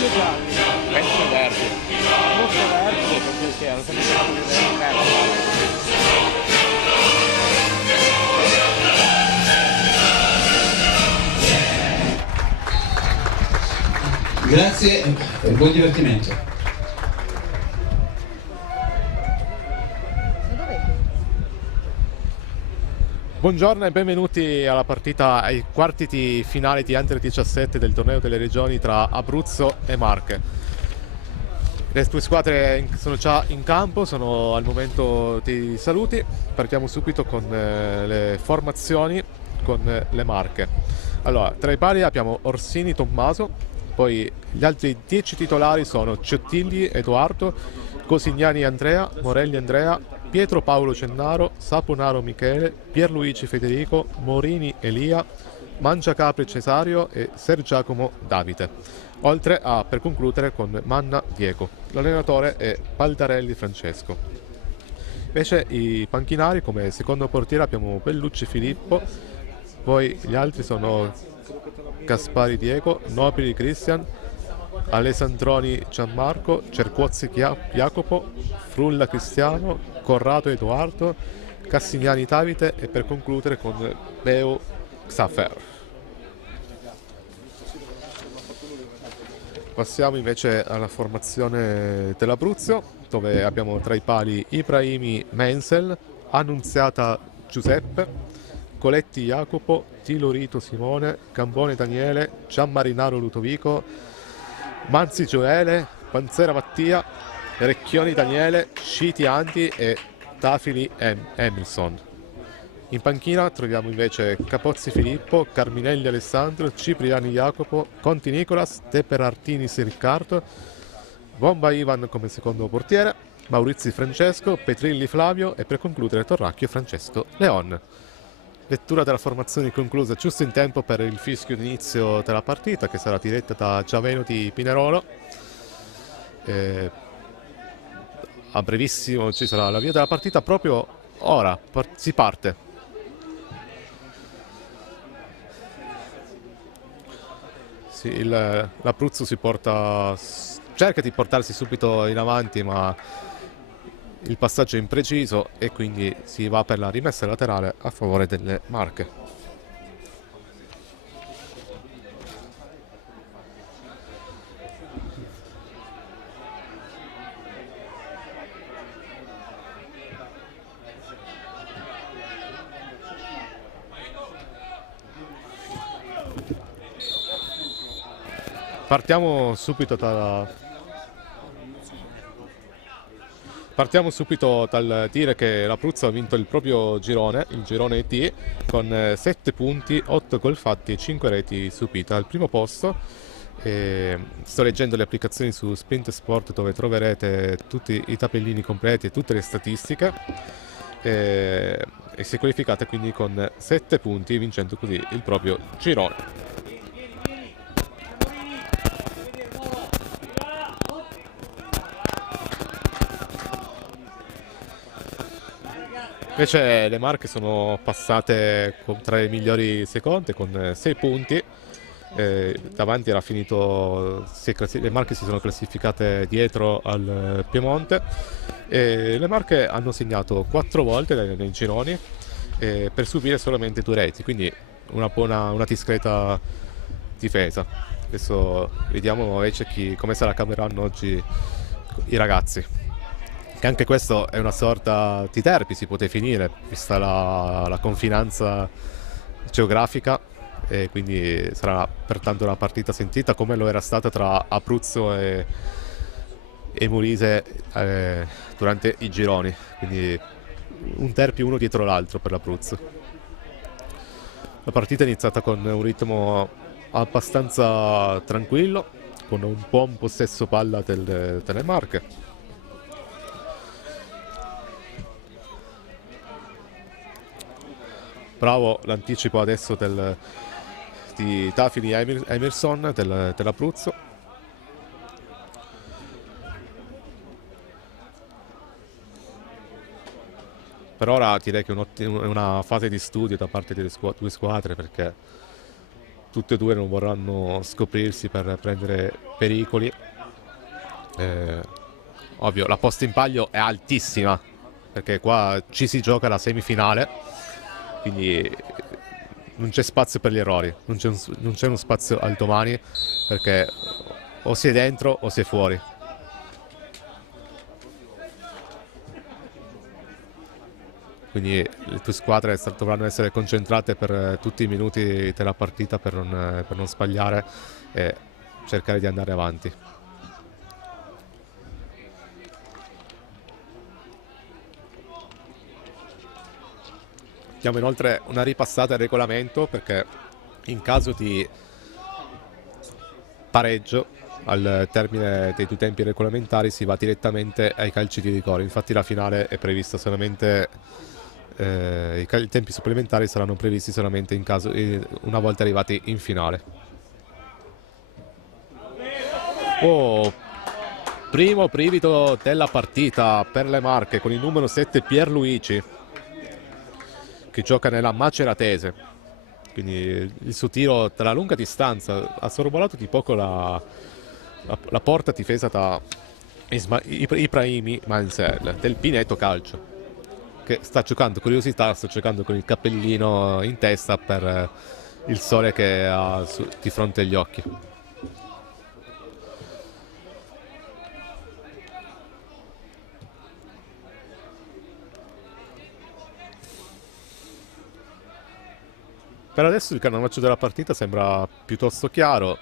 due gialli, Penso verdi. forse verdi, perché sì, hanno sempre giocato di merda. Grazie e buon divertimento. Buongiorno e benvenuti alla partita ai quarti di finale di Under 17 del torneo delle regioni tra Abruzzo e Marche. Le due squadre sono già in campo, sono al momento dei saluti. Partiamo subito con le formazioni con le Marche. Allora, tra i pali abbiamo Orsini Tommaso, poi gli altri 10 titolari sono Ciottilli Edoardo, Cosignani Andrea, Morelli Andrea, Pietro Paolo Cennaro, Saponaro Michele, Pierluigi Federico, Morini Elia, Mangiacapri Cesario e Ser Giacomo Davide. Oltre a, per concludere, con Manna Diego. L'allenatore è Baldarelli Francesco. Invece i panchinari, come secondo portiere abbiamo Bellucci Filippo, poi gli altri sono Gaspari Diego, Nobili Cristian, Alessandroni Gianmarco, Cercuozzi Jacopo, Frulla Cristiano, Corrado Edoardo, Cassignani Davide e per concludere con Beo Xafer. Passiamo invece alla formazione dell'Abruzzo, dove abbiamo tra i pali Ibrahimi Menzel, Annunziata Giuseppe, Coletti Jacopo, Tilorito Simone, Gambone Daniele, Gianmarinaro Ludovico, Manzi Gioele, Panzera Mattia, Recchioni Daniele, Sciti Andy e Tafili Emerson. In panchina troviamo invece Capozzi Filippo, Carminelli Alessandro, Cipriani Jacopo, Conti Nicolas, De Perartinis Riccardo, Bomba Ivan come secondo portiere, Maurizi Francesco, Petrilli Flavio e per concludere Torracchio Francesco Leon. Lettura della formazione conclusa giusto in tempo per il fischio d'inizio della partita, che sarà diretta da Giaveno di Pinerolo. A brevissimo ci sarà l'avvio della partita, proprio ora si parte. Sì, l'Abruzzo cerca di portarsi subito in avanti, ma il passaggio è impreciso e quindi si va per la rimessa laterale a favore delle Marche. Partiamo subito dal dire che l'Abruzzo ha vinto il proprio girone, il girone D, con 7 punti, 8 gol fatti e 5 reti subite. Al primo posto, sto leggendo le applicazioni su Sprint Sport dove troverete tutti i tabellini completi e tutte le statistiche, e si è qualificata quindi con 7 punti, vincendo così il proprio girone. Invece le Marche sono passate tra i migliori seconde con 6 punti. Davanti era finito, le Marche si sono classificate dietro al Piemonte. Le Marche hanno segnato 4 volte nei gironi per subire solamente 2 reti, quindi una discreta difesa. Adesso vediamo invece come se la cameranno oggi i ragazzi. Che anche questo è una sorta di derby, si può definire, vista la confinanza geografica, e quindi sarà pertanto una partita sentita come lo era stata tra Abruzzo e Molise durante i gironi, quindi un derby uno dietro l'altro per l'Abruzzo. La partita è iniziata con un ritmo abbastanza tranquillo, con un buon possesso palla delle Marche. Bravo l'anticipo adesso di Tafili Emerson dell'Abruzzo. Per ora direi che è una fase di studio da parte delle due squadre, perché tutte e due non vorranno scoprirsi per prendere pericoli. Ovvio, la posta in palio è altissima, perché qua ci si gioca la semifinale, quindi non c'è spazio per gli errori, non c'è uno spazio al domani, perché o si è dentro o si è fuori. Quindi le tue squadre dovranno essere concentrate per tutti i minuti della partita per non sbagliare e cercare di andare avanti. Diamo inoltre una ripassata al regolamento, perché in caso di pareggio al termine dei due tempi regolamentari si va direttamente ai calci di rigore. Infatti la finale è prevista solamente, i tempi supplementari saranno previsti solamente in caso, una volta arrivati in finale. Oh, primo brivido della partita per le Marche con il numero 7 Pierluigi, che gioca nella Maceratese. Quindi il suo tiro dalla lunga distanza ha sorvolato di poco la porta difesa da Ibrahimi Mansell del Pineto Calcio, che sta giocando, curiosità, sta giocando con il cappellino in testa per il sole che ha di fronte agli occhi. Per adesso il canovaccio della partita sembra piuttosto chiaro.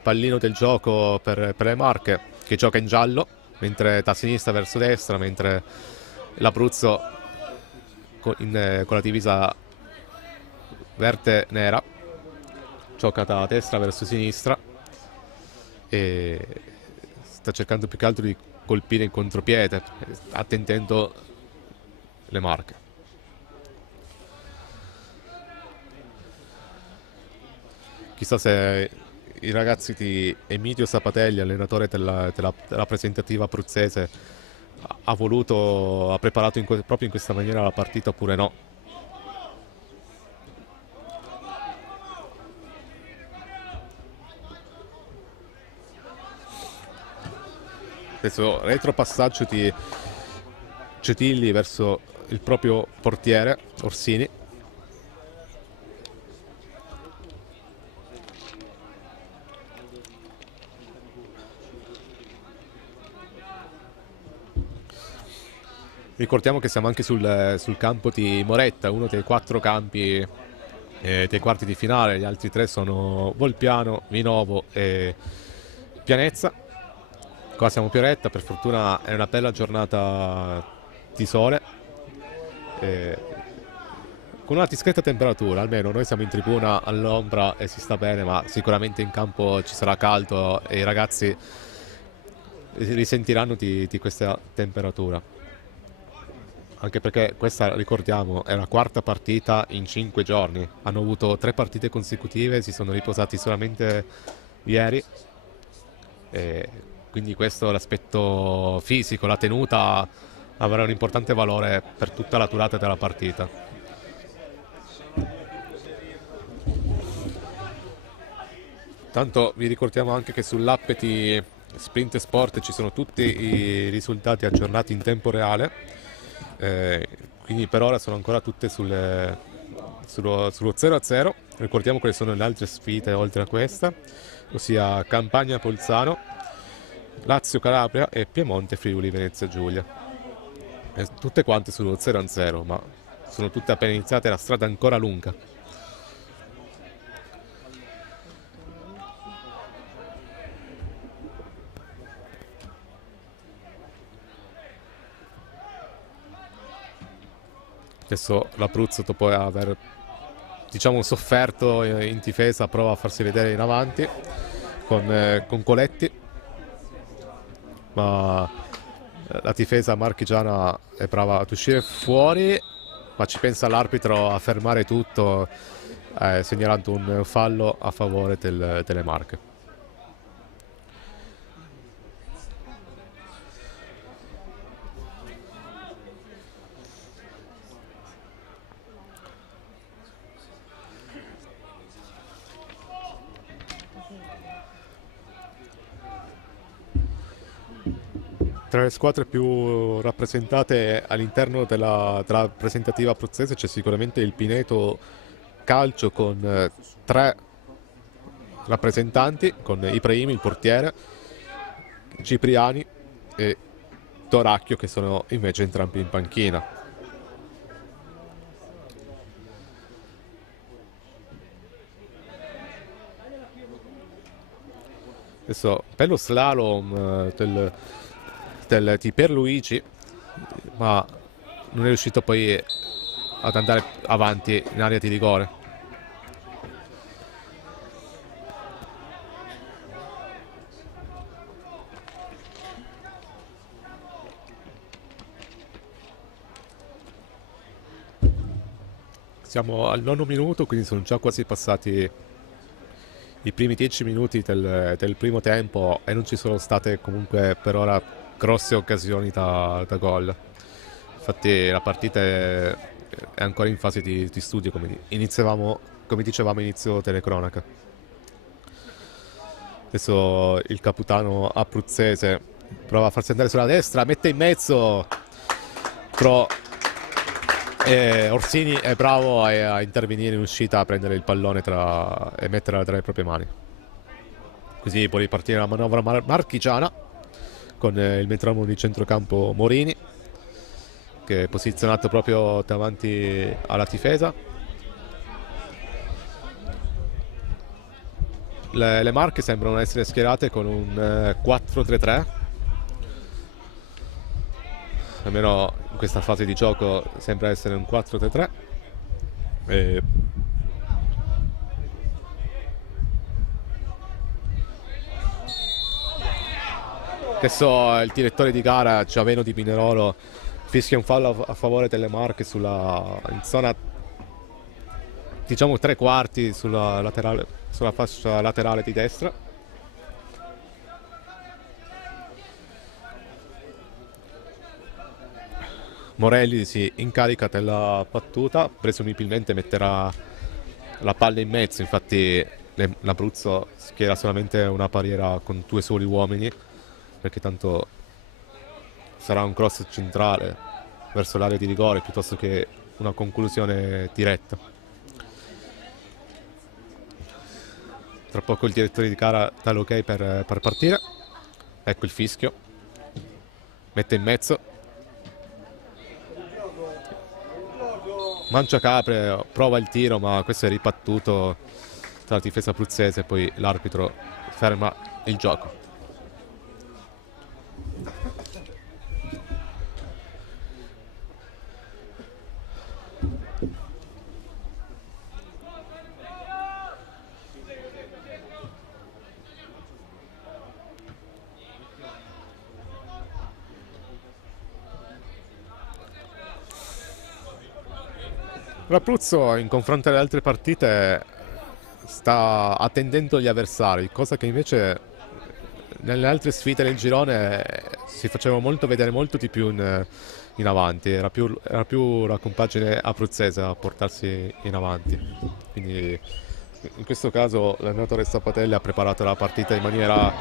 Pallino del gioco per le Marche, che gioca in giallo, mentre da sinistra verso destra, mentre l'Abruzzo con la divisa verde-nera gioca da destra verso sinistra e sta cercando più che altro di colpire in contropiede, attendendo le Marche. Chissà se i ragazzi di Emilio Sapatelli, allenatore della rappresentativa abruzzese, ha preparato proprio in questa maniera la partita oppure no. Adesso retropassaggio di Cetilli verso il proprio portiere Orsini. Ricordiamo che siamo anche sul campo di Moretta, uno dei 4 campi dei quarti di finale. Gli altri 3 sono Volpiano, Vinovo e Pianezza. Qua siamo Pioretta, per fortuna è una bella giornata di sole, con una discreta temperatura, almeno noi siamo in tribuna all'ombra e si sta bene, ma sicuramente in campo ci sarà caldo e i ragazzi risentiranno di questa temperatura. Anche perché questa, ricordiamo, è la 4ª partita in 5 giorni. Hanno avuto 3 partite consecutive, si sono riposati solamente ieri. E quindi questo, l'aspetto fisico, la tenuta, avrà un importante valore per tutta la durata della partita. Tanto vi ricordiamo anche che sull'app di Sprint Sport ci sono tutti i risultati aggiornati in tempo reale. Quindi per ora sono ancora tutte sullo 0-0. Ricordiamo quali sono le altre sfide oltre a questa, ossia Campania Bolzano, Lazio Calabria e Piemonte Friuli Venezia Giulia. Tutte quante sullo 0-0, ma sono tutte appena iniziate, la strada è ancora lunga. Adesso l'Abruzzo, dopo aver, diciamo, sofferto in difesa, prova a farsi vedere in avanti con Coletti, ma la difesa marchigiana è brava ad uscire fuori, ma ci pensa l'arbitro a fermare tutto, segnalando un fallo a favore delle Marche. Tra le squadre più rappresentate all'interno della rappresentativa abruzzese c'è sicuramente il Pineto Calcio con 3 rappresentanti, con Ibrahim il portiere, Cipriani e Toracchio, che sono invece entrambi in panchina. Adesso bello slalom di Pierluigi, ma non è riuscito poi ad andare avanti in area di rigore. Siamo al 9° minuto, quindi sono già quasi passati i primi 10 minuti del primo tempo e non ci sono state comunque per ora grosse occasioni da gol. Infatti la partita è ancora in fase di studio, come dicevamo inizio telecronaca. Adesso il capitano abruzzese prova a farsi andare sulla destra, mette in mezzo, però Orsini è bravo a intervenire in uscita, a prendere il pallone e metterla tra le proprie mani. Così può ripartire la manovra marchigiana con il metronomo di centrocampo Morini, che è posizionato proprio davanti alla difesa. Le Marche sembrano essere schierate con un 4-3-3, almeno in questa fase di gioco sembra essere un 4-3-3. Adesso il direttore di gara Giaveno di Pinerolo fischia un fallo a favore delle Marche in zona, diciamo 3/4 sulla fascia laterale di destra. Morelli si incarica della battuta, presumibilmente metterà la palla in mezzo, infatti l'Abruzzo schiera solamente una barriera con 2 soli uomini, perché tanto sarà un cross centrale verso l'area di rigore piuttosto che una conclusione diretta. Tra poco il direttore di gara dà l'ok per partire. Ecco il fischio, mette in mezzo, Manciacapre prova il tiro, ma questo è ribattuto dalla difesa abruzzese, poi l'arbitro ferma il gioco. L'Abruzzo in confronto alle altre partite sta attendendo gli avversari, cosa che invece nelle altre sfide del girone si faceva vedere molto di più in avanti, era più la compagine abruzzese a portarsi in avanti. Quindi in questo caso l'allenatore Zappatelli ha preparato la partita in maniera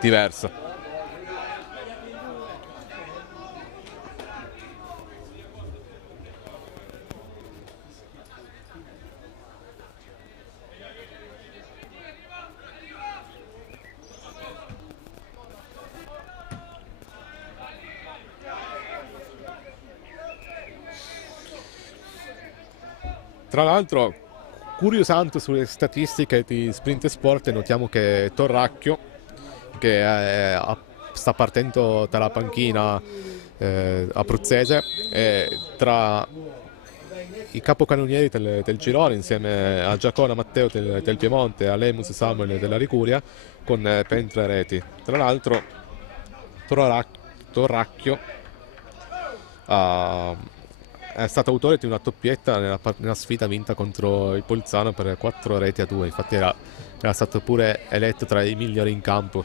diversa. Tra l'altro, curiosando sulle statistiche di Sprint Sport, notiamo che Torracchio, che sta partendo dalla panchina abruzzese, è tra i capocannonieri del girone, insieme a Giacona Matteo del Piemonte e a Lemus Samuel della Liguria, con ben 3 reti. Tra l'altro Torracchio è stato autore di una doppietta nella sfida vinta contro il Bolzano per 4-2, infatti era stato pure eletto tra i migliori in campo.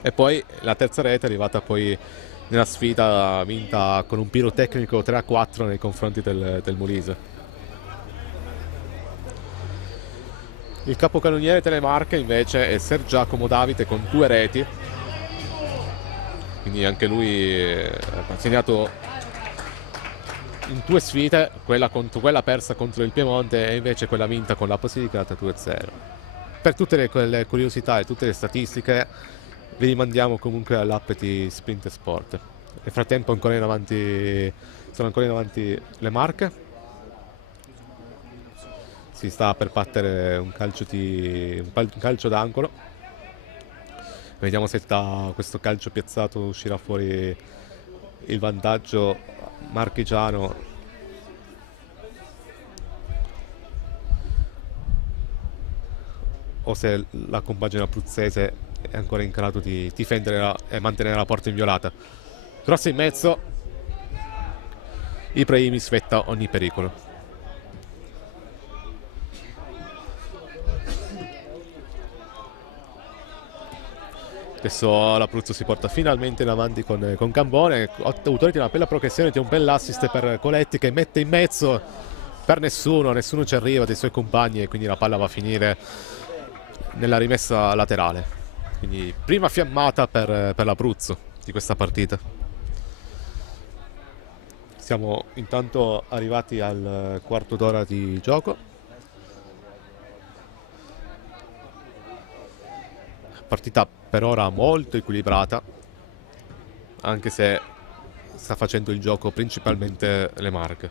E poi la terza rete è arrivata poi nella sfida vinta con un pirotecnico 3-4 nei confronti del Molise. Il capocannoniere delle Marche invece è Ser Giacomo Davide con 2 reti. quindi anche lui ha segnato in 2 sfide, quella persa contro il Piemonte e invece quella vinta con la Basilicata 2-0. Per tutte quelle curiosità e tutte le statistiche vi rimandiamo comunque all'app di Sprint Sport. Nel frattempo sono ancora in avanti le Marche. Si sta per battere un calcio d'angolo. Vediamo se da questo calcio piazzato uscirà fuori il vantaggio marchigiano. O se la compagine abruzzese è ancora in grado di difendere e mantenere la porta inviolata. Cross in mezzo. Ibrahimi svetta ogni pericolo. Adesso l'Abruzzo si porta finalmente in avanti con Cambone, autore di una bella progressione, di un bel assist per Coletti che mette in mezzo per nessuno ci arriva dei suoi compagni e quindi la palla va a finire nella rimessa laterale. Quindi prima fiammata per l'Abruzzo di questa partita. Siamo intanto arrivati al quarto d'ora di gioco. Partita per ora molto equilibrata, anche se sta facendo il gioco principalmente le Marche.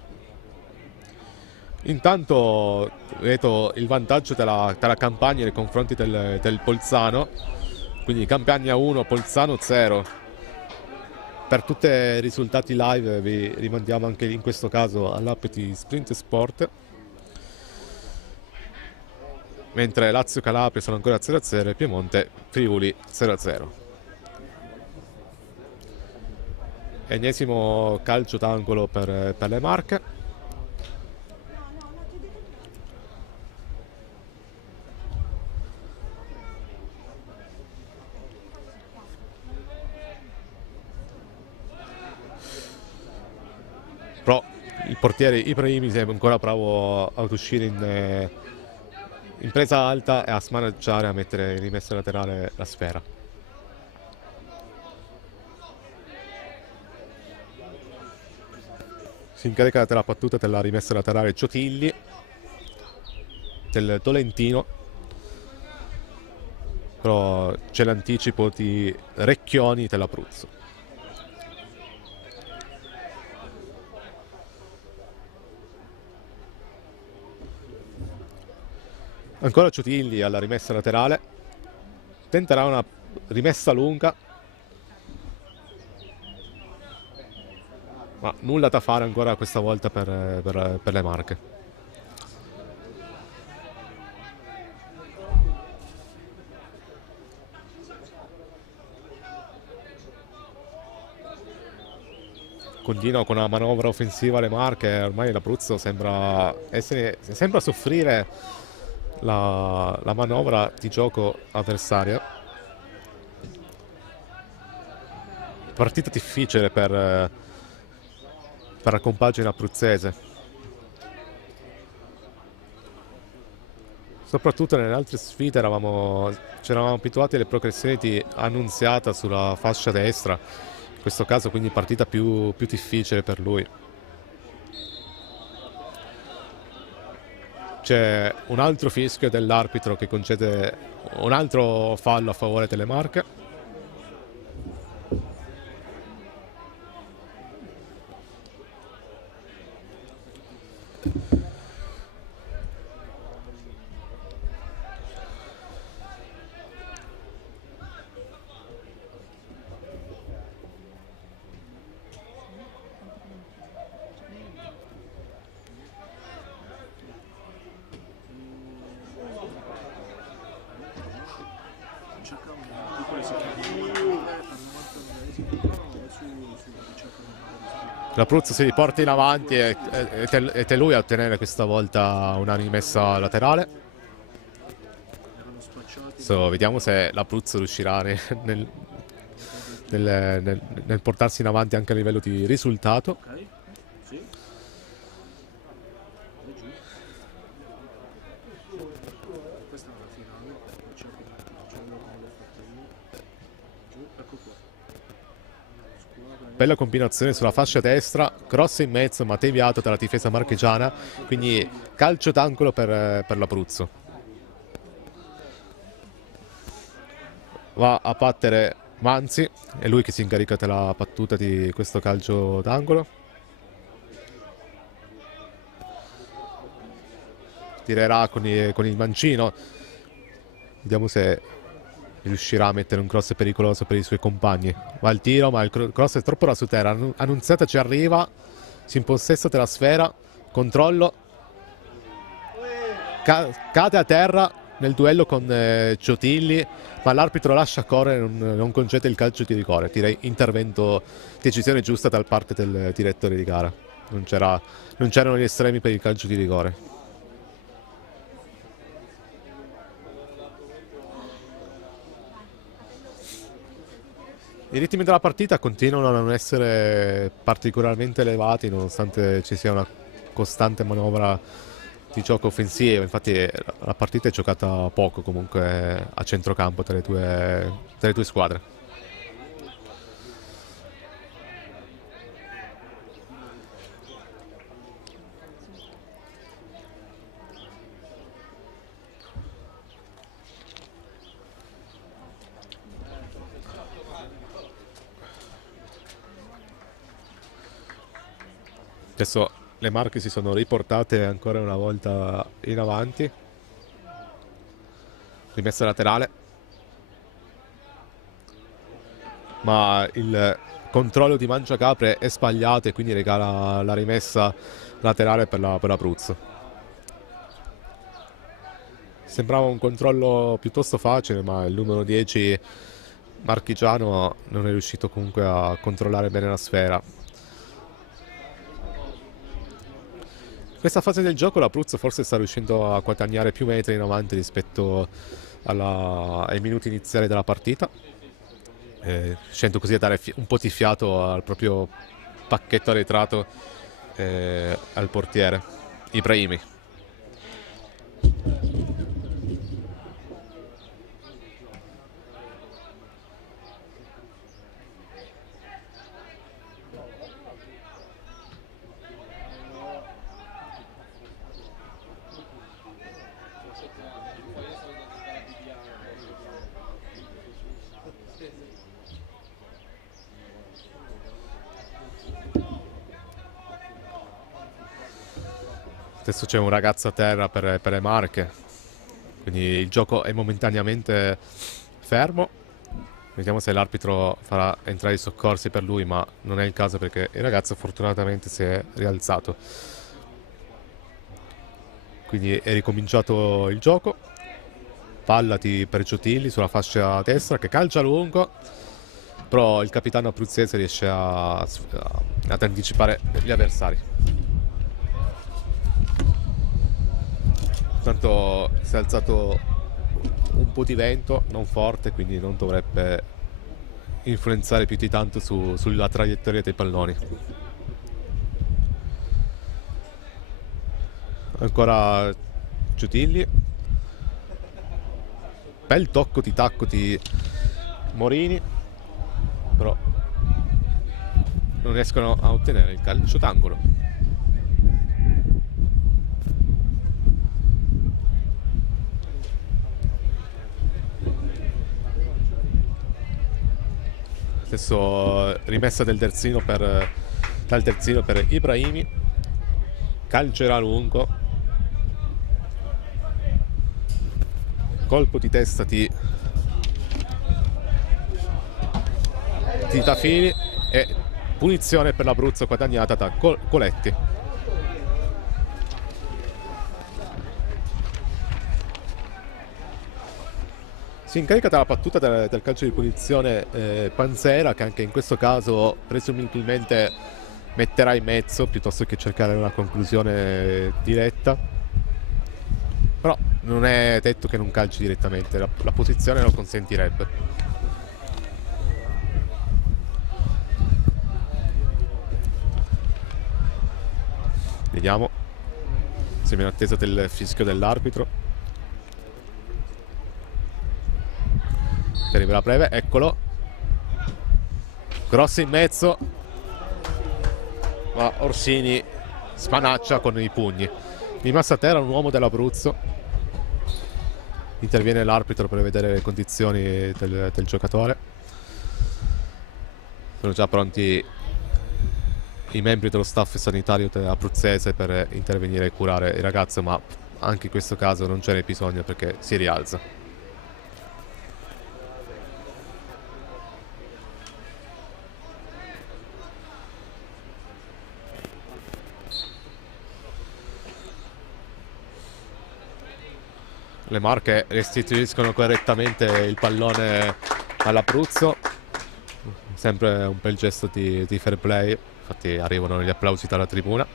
Intanto vedo il vantaggio della Campania nei confronti del Bolzano, quindi Campania 1, Bolzano 0. Per tutti i risultati live vi rimandiamo anche in questo caso all'app di Sprint Sport. Mentre Lazio e Calabria sono ancora 0-0 e Piemonte Friuli 0-0. Ennesimo calcio d'angolo per le Marche. Però il portiere Ibrahimi sembra ancora bravo ad uscire in presa alta e a smanaggiare, a mettere in rimessa laterale la sfera. Si incarica della battuta della rimessa laterale Giotilli del Tolentino, però c'è l'anticipo di Recchioni dell'Abruzzo. Ancora Giotilli alla rimessa laterale, tenterà una rimessa lunga, ma nulla da fare ancora questa volta per le Marche. Continua con una manovra offensiva alle Marche, ormai l'Abruzzo sembra soffrire la manovra di gioco avversaria. Partita difficile per la compagine abruzzese, soprattutto nelle altre sfide ci eravamo abituati alle progressioni di Annunziata sulla fascia destra, in questo caso quindi partita più difficile per lui. C'è un altro fischio dell'arbitro che concede un altro fallo a favore delle Marche. L'Abruzzo si riporta in avanti ed è lui a ottenere questa volta una rimessa laterale. Vediamo se l'Abruzzo riuscirà nel portarsi in avanti anche a livello di risultato. bella combinazione sulla fascia destra, cross in mezzo ma deviato dalla difesa marchigiana, quindi calcio d'angolo per l'Abruzzo. Va a battere Manzi, è lui che si incarica della battuta di questo calcio d'angolo. Tirerà con il mancino, vediamo se riuscirà a mettere un cross pericoloso per i suoi compagni. Va al tiro, ma il cross è troppo raso terra. Annunziata ci arriva, si impossessa della sfera, controllo, cade a terra nel duello con Giotilli, ma l'arbitro lascia correre, non concede il calcio di rigore. Direi intervento, decisione giusta da parte del direttore di gara. Non c'erano gli estremi per il calcio di rigore. I ritmi della partita continuano a non essere particolarmente elevati, nonostante ci sia una costante manovra di gioco offensivo. Infatti la partita è giocata poco comunque a centrocampo tra le due squadre. Adesso le Marche si sono riportate ancora una volta in avanti. Rimessa laterale. Ma il controllo di Mangiacapre è sbagliato e quindi regala la rimessa laterale per l'Abruzzo. Sembrava un controllo piuttosto facile, ma il numero 10 marchigiano non è riuscito comunque a controllare bene la sfera. In questa fase del gioco l'Abruzzo forse sta riuscendo a guadagnare più metri in avanti rispetto ai minuti iniziali della partita, riuscendo così a dare un po' di fiato al proprio pacchetto arretrato al portiere Ibrahimi. Adesso c'è un ragazzo a terra per le Marche, quindi il gioco è momentaneamente fermo. Vediamo se l'arbitro farà entrare i soccorsi per lui, ma non è il caso perché il ragazzo fortunatamente si è rialzato. Quindi è ricominciato il gioco. Palla per Giotilli sulla fascia destra che calcia lungo, però il capitano abruzzese riesce ad anticipare gli avversari. Tanto si è alzato un po' di vento, non forte, quindi non dovrebbe influenzare più di tanto sulla traiettoria dei palloni. Ancora Giotilli, bel tocco di tacco di Morini, però non riescono a ottenere il calcio d'angolo. Adesso rimessa dal terzino per Ibrahimi, calcerà lungo, colpo di testa di Tafini e punizione per l'Abruzzo guadagnata da Coletti. Si incarica della battuta del calcio di punizione Panzera, che anche in questo caso presumibilmente metterà in mezzo piuttosto che cercare una conclusione diretta. Però non è detto che non calci direttamente, la posizione lo consentirebbe. Vediamo, siamo in attesa del fischio dell'arbitro. Arriverà breve, eccolo. Grosso in mezzo, ma Orsini smanaccia con i pugni. Rimasto a terra un uomo dell'Abruzzo. Interviene l'arbitro per vedere le condizioni del giocatore. Sono già pronti i membri dello staff sanitario abruzzese per intervenire e curare il ragazzo, ma anche in questo caso non ce n'è bisogno perché si rialza. Le Marche restituiscono correttamente il pallone all'Abruzzo, sempre un bel gesto di fair play, infatti arrivano gli applausi dalla tribuna.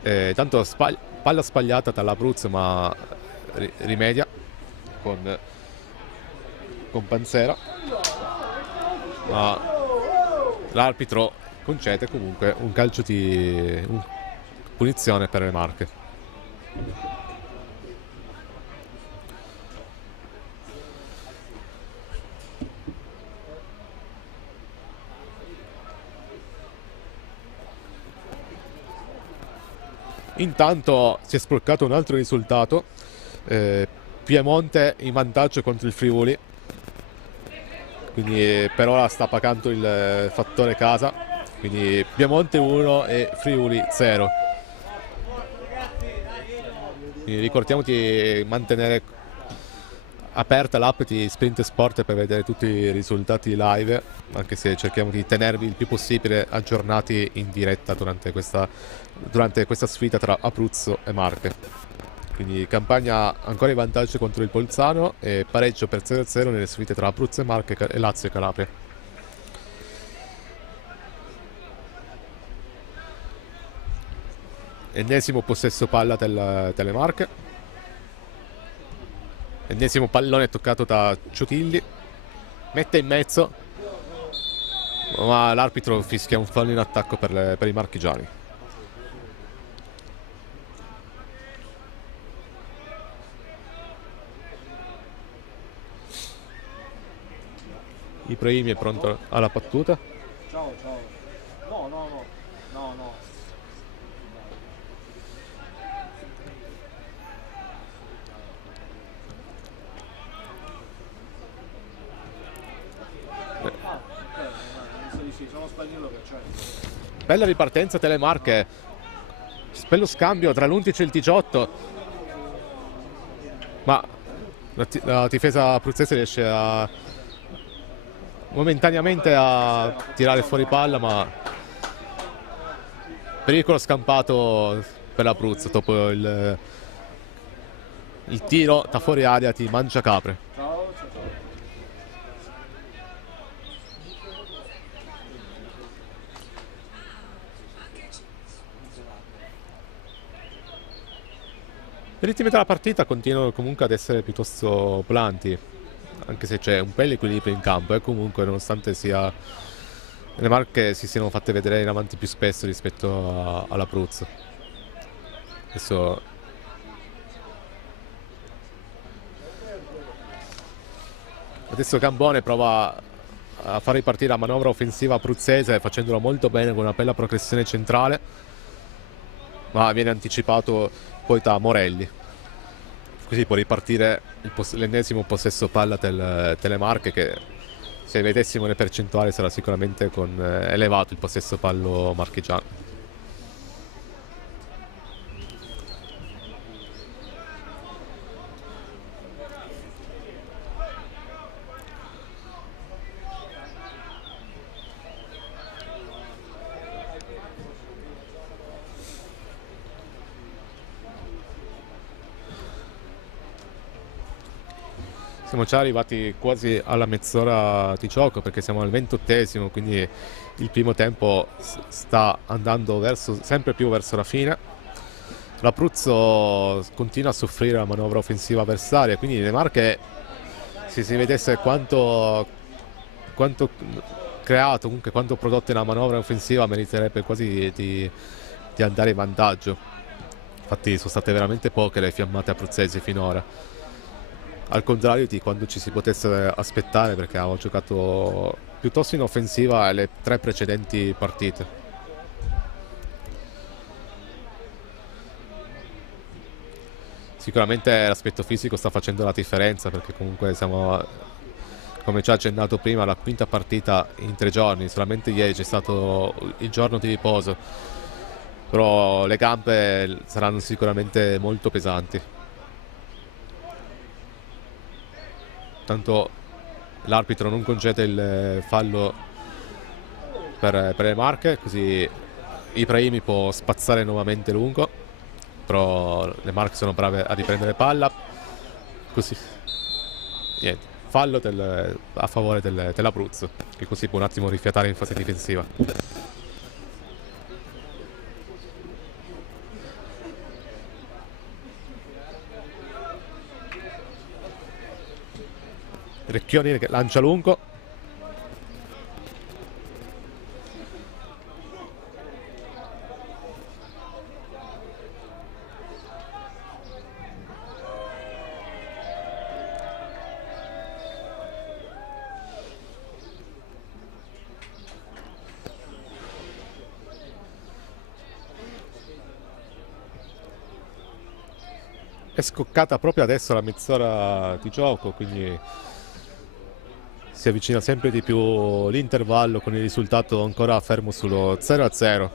Tanto palla sbagliata dall'Abruzzo, ma rimedia con Panzera, ma l'arbitro concede comunque un calcio di punizione per le Marche. Intanto si è sbloccato un altro risultato, Piemonte in vantaggio contro il Friuli, quindi per ora sta pagando il fattore casa, quindi Piemonte 1 e Friuli 0. Quindi ricordiamo di mantenere aperta l'app di Sprint Sport per vedere tutti i risultati live, anche se cerchiamo di tenervi il più possibile aggiornati in diretta durante questa sfida tra Abruzzo e Marche. Quindi Campania ancora in vantaggio contro il Bolzano e pareggio per 0-0 nelle sfide tra Abruzzo e Marche e Lazio e Calabria. Ennesimo possesso palla delle Marche. Ennesimo pallone toccato da Ciuchilli, mette in mezzo, ma l'arbitro fischia un fallo in attacco per i marchigiani. Ibrahimi è pronto alla battuta. Ciao, ciao. No. Sono spagnolo che c'è. Bella ripartenza delle Marche, bello scambio tra l'11 e il 18, ma la difesa abruzzese riesce momentaneamente a tirare fuori palla, ma pericolo scampato per l'Abruzzo dopo il tiro da fuori aria di Mangiacapre. I ritmi della partita continuano comunque ad essere piuttosto blandi, anche se c'è un bel equilibrio in campo e comunque nonostante sia le Marche si siano fatte vedere in avanti più spesso rispetto all'Abruzzo. Adesso Gambone prova a far ripartire la manovra offensiva abruzzese facendolo molto bene con una bella progressione centrale, ma viene anticipato poi da Morelli. Così può ripartire l'ennesimo possesso palla delle Marche, che se vedessimo le percentuali sarà sicuramente elevato il possesso pallo marchigiano. Siamo già arrivati quasi alla mezz'ora di gioco perché siamo al 28esimo, quindi il primo tempo sta andando sempre più verso la fine. L'Abruzzo continua a soffrire la manovra offensiva avversaria, quindi le Marche, se si vedesse quanto creato, comunque quanto prodotto nella manovra offensiva, meriterebbe quasi di andare in vantaggio. Infatti sono state veramente poche le fiammate abruzzesi finora, al contrario di quando ci si potesse aspettare, perché avevamo giocato piuttosto in offensiva alle 3 precedenti partite. Sicuramente l'aspetto fisico sta facendo la differenza, perché comunque siamo, come già accennato prima, alla 5ª partita in 3 giorni. Solamente ieri c'è stato il giorno di riposo, però le gambe saranno sicuramente molto pesanti. Tanto l'arbitro non concede il fallo per le Marche, così Ibrahimi può spazzare nuovamente lungo, però le Marche sono brave a riprendere palla, così niente, fallo a favore dell'Abruzzo, che così può un attimo rifiatare in fase difensiva. Recchioni che lancia lungo. È scoccata proprio adesso la mezz'ora di gioco, quindi si avvicina sempre di più l'intervallo, con il risultato ancora fermo sullo 0-0.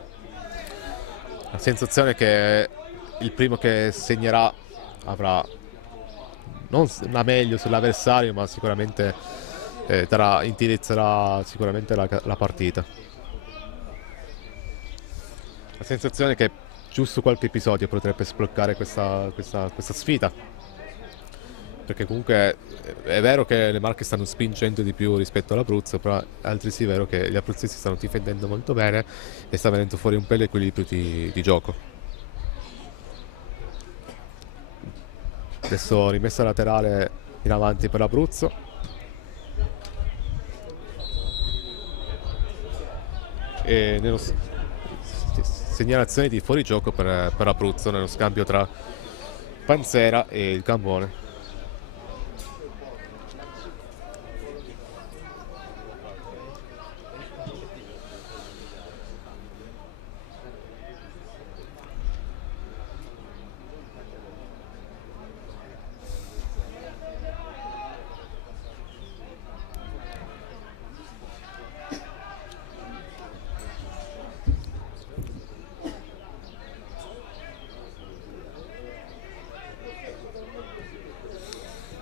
La sensazione che il primo che segnerà avrà non la meglio sull'avversario, ma sicuramente indirizzerà sicuramente la partita. La sensazione che giusto qualche episodio potrebbe sbloccare questa sfida, perché comunque è vero che le Marche stanno spingendo di più rispetto all'Abruzzo, però è altresì vero che gli abruzzesi stanno difendendo molto bene e sta venendo fuori un bel equilibrio di gioco. Adesso rimessa laterale in avanti per l'Abruzzo. E segnalazione di fuorigioco per l'Abruzzo nello scambio tra Panzera e il Gambone.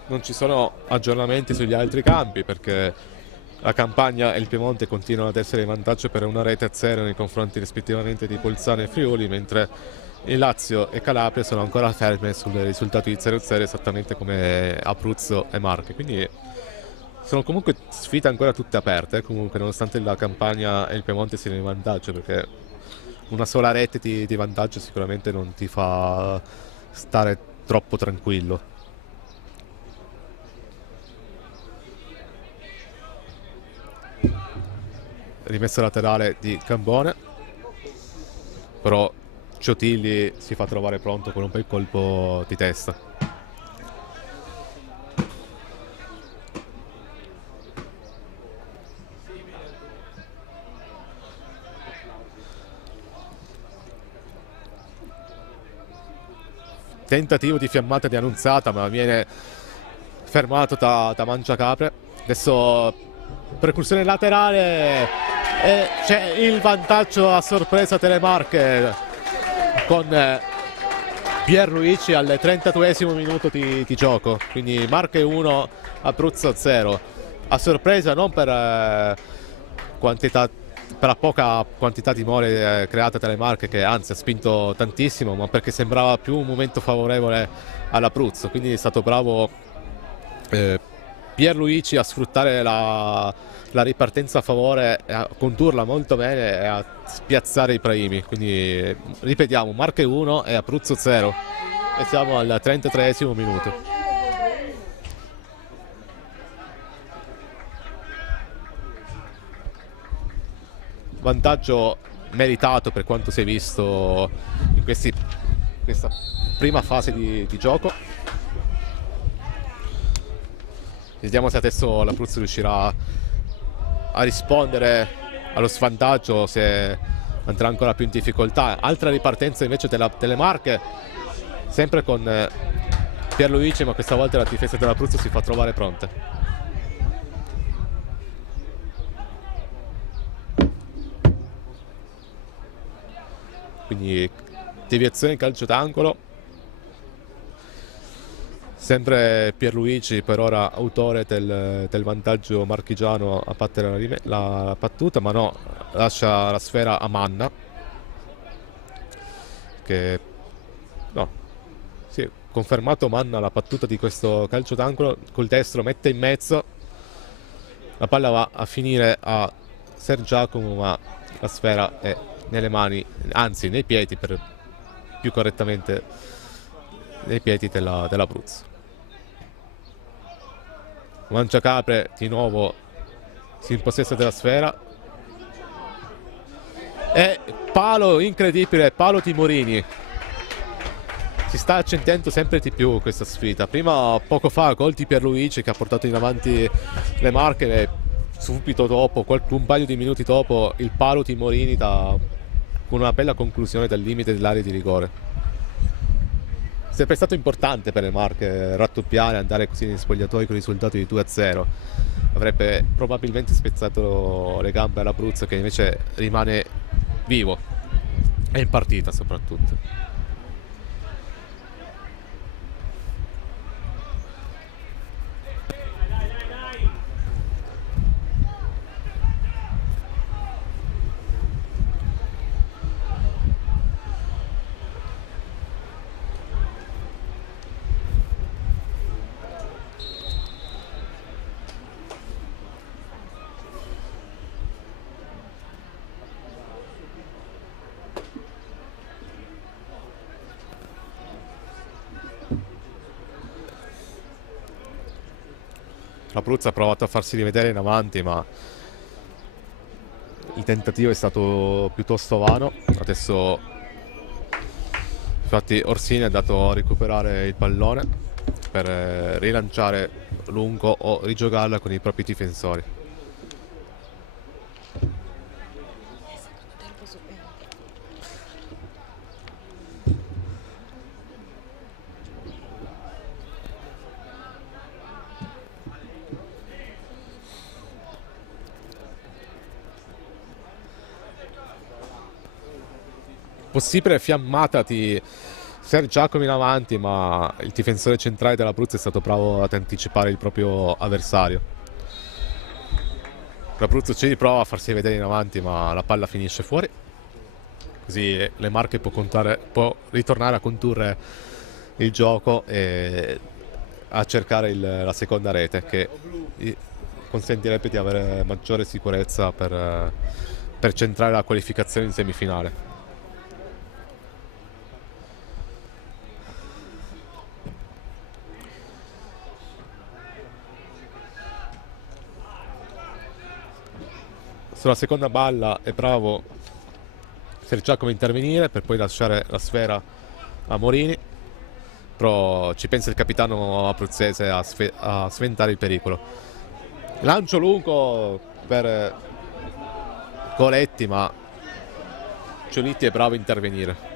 Non ci sono aggiornamenti sugli altri campi, perché la Campania e il Piemonte continuano ad essere in vantaggio per una rete a 0 nei confronti rispettivamente di Bolzano e Friuli, mentre il Lazio e Calabria sono ancora ferme sul risultato di 0-0, esattamente come Abruzzo e Marche. Quindi sono comunque sfide ancora tutte aperte, comunque, nonostante la Campania e il Piemonte siano in vantaggio, perché una sola rete di vantaggio sicuramente non ti fa stare troppo tranquillo. Rimessa laterale di Gambone, però Ciotilli si fa trovare pronto con un bel colpo di testa. Tentativo di fiammata di Annunziata, ma viene fermato da Mangiacapre. Adesso percussione laterale e c'è il vantaggio a sorpresa Telemarche con Pierluigi al 32esimo minuto di gioco. Quindi Marche 1, Abruzzo 0. A sorpresa non per la poca quantità di more creata dalle Marche, che anzi ha spinto tantissimo, ma perché sembrava più un momento favorevole all'Abruzzo. Quindi è stato bravo Pierluigi a sfruttare la ripartenza a favore, a condurla molto bene e a spiazzare i primi. Quindi ripetiamo, Marche 1 e Abruzzo 0 e siamo al 33esimo minuto. Vantaggio meritato per quanto si è visto in questa prima fase di gioco. Vediamo se adesso l'Abruzzo riuscirà a rispondere allo svantaggio se andrà ancora più in difficoltà. Altra ripartenza invece delle Marche, sempre con Pierluigi, ma questa volta la difesa dell'Abruzzo si fa trovare pronta. Quindi deviazione in calcio d'angolo, sempre Pierluigi per ora autore del vantaggio marchigiano a battere la battuta, ma no, lascia la sfera a Manna, che no, sì, confermato Manna la battuta di questo calcio d'angolo, col destro mette in mezzo, la palla va a finire a Ser Giacomo, ma la sfera è nelle mani, anzi nei piedi, per più correttamente nei piedi dell'Abruzzo. Mangiacapre di nuovo si impossessa della sfera e palo incredibile, palo di Morini. Si sta accendendo sempre di più questa sfida. Prima, poco fa, gol di Pierluigi che ha portato in avanti le Marche, e subito dopo, un paio di minuti dopo, il palo di Morini con una bella conclusione dal limite dell'area di rigore. Sempre stato importante per le Marche raddoppiare, andare così in spogliatoi con il risultato di 2-0. Avrebbe probabilmente spezzato le gambe all'Abruzzo, che invece rimane vivo e in partita soprattutto. L'Abruzzo ha provato a farsi rivedere in avanti, ma il tentativo è stato piuttosto vano. Adesso infatti Orsini è andato a recuperare il pallone per rilanciare lungo o rigiocarla con i propri difensori. Possibile fiammata di Ser Giacomo in avanti, ma il difensore centrale dell'Abruzzo è stato bravo ad anticipare il proprio avversario. L'Abruzzo ci riprova a farsi vedere in avanti, ma la palla finisce fuori. Così le Marche può ritornare a condurre il gioco e a cercare la seconda rete, che consentirebbe di avere maggiore sicurezza per centrare la qualificazione in semifinale. Sulla seconda palla è bravo Ser Giacomo a intervenire per poi lasciare la sfera a Morini, però ci pensa il capitano abruzzese a sventare il pericolo. Lancio lungo per Coletti, ma Giolitti è bravo a intervenire.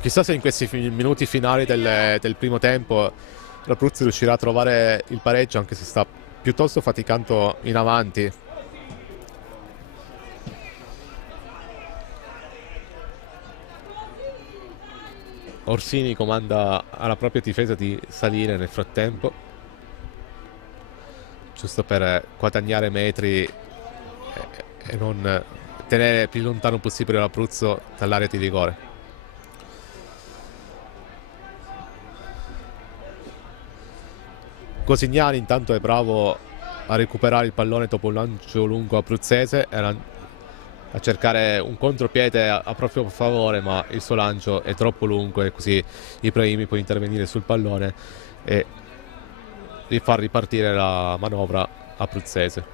Chissà se in questi minuti finali del primo tempo l'Abruzzo riuscirà a trovare il pareggio, anche se sta piuttosto faticando in avanti. Orsini comanda alla propria difesa di salire nel frattempo, giusto per guadagnare metri e non tenere più lontano possibile l'Abruzzo dall'area di rigore. Cosignani intanto è bravo a recuperare il pallone dopo un lancio lungo abruzzese, era a cercare un contropiede a proprio favore, ma il suo lancio è troppo lungo e così Ibrahimi può intervenire sul pallone e far ripartire la manovra abruzzese.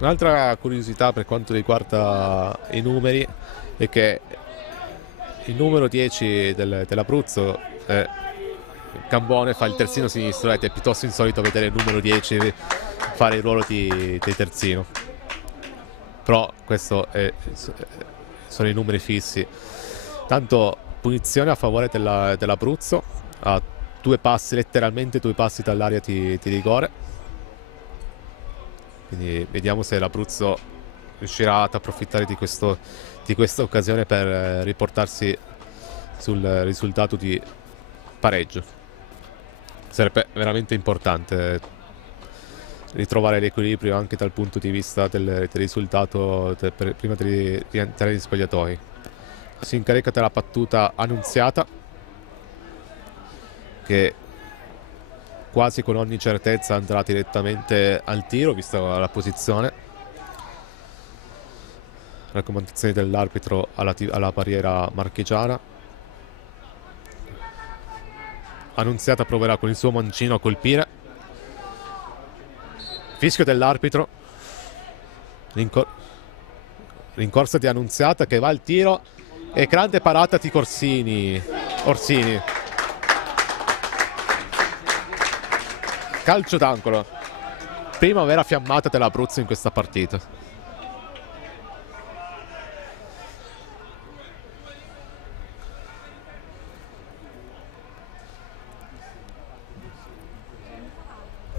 Un'altra curiosità per quanto riguarda i numeri è che il numero 10 dell'Abruzzo, Cambone, fa il terzino sinistro ed è piuttosto insolito vedere il numero 10 fare il ruolo di terzino. Però questo sono i numeri fissi. Tanto punizione a favore dell'Abruzzo, a letteralmente due passi dall'area di rigore. Quindi vediamo se l'Abruzzo riuscirà ad approfittare di questa occasione per riportarsi sul risultato di pareggio. Sarebbe veramente importante ritrovare l'equilibrio anche dal punto di vista del risultato prima di rientrare in spogliatoi. Si incarica della battuta Annunziata, che quasi con ogni certezza andrà direttamente al tiro, vista la posizione. Raccomandazioni dell'arbitro alla barriera marchigiana. Annunziata proverà con il suo mancino a colpire. Fischio dell'arbitro. Rincorsa di Annunziata che va al tiro e grande parata di Orsini. Calcio d'angolo. Prima vera fiammata dell'Abruzzo in questa partita.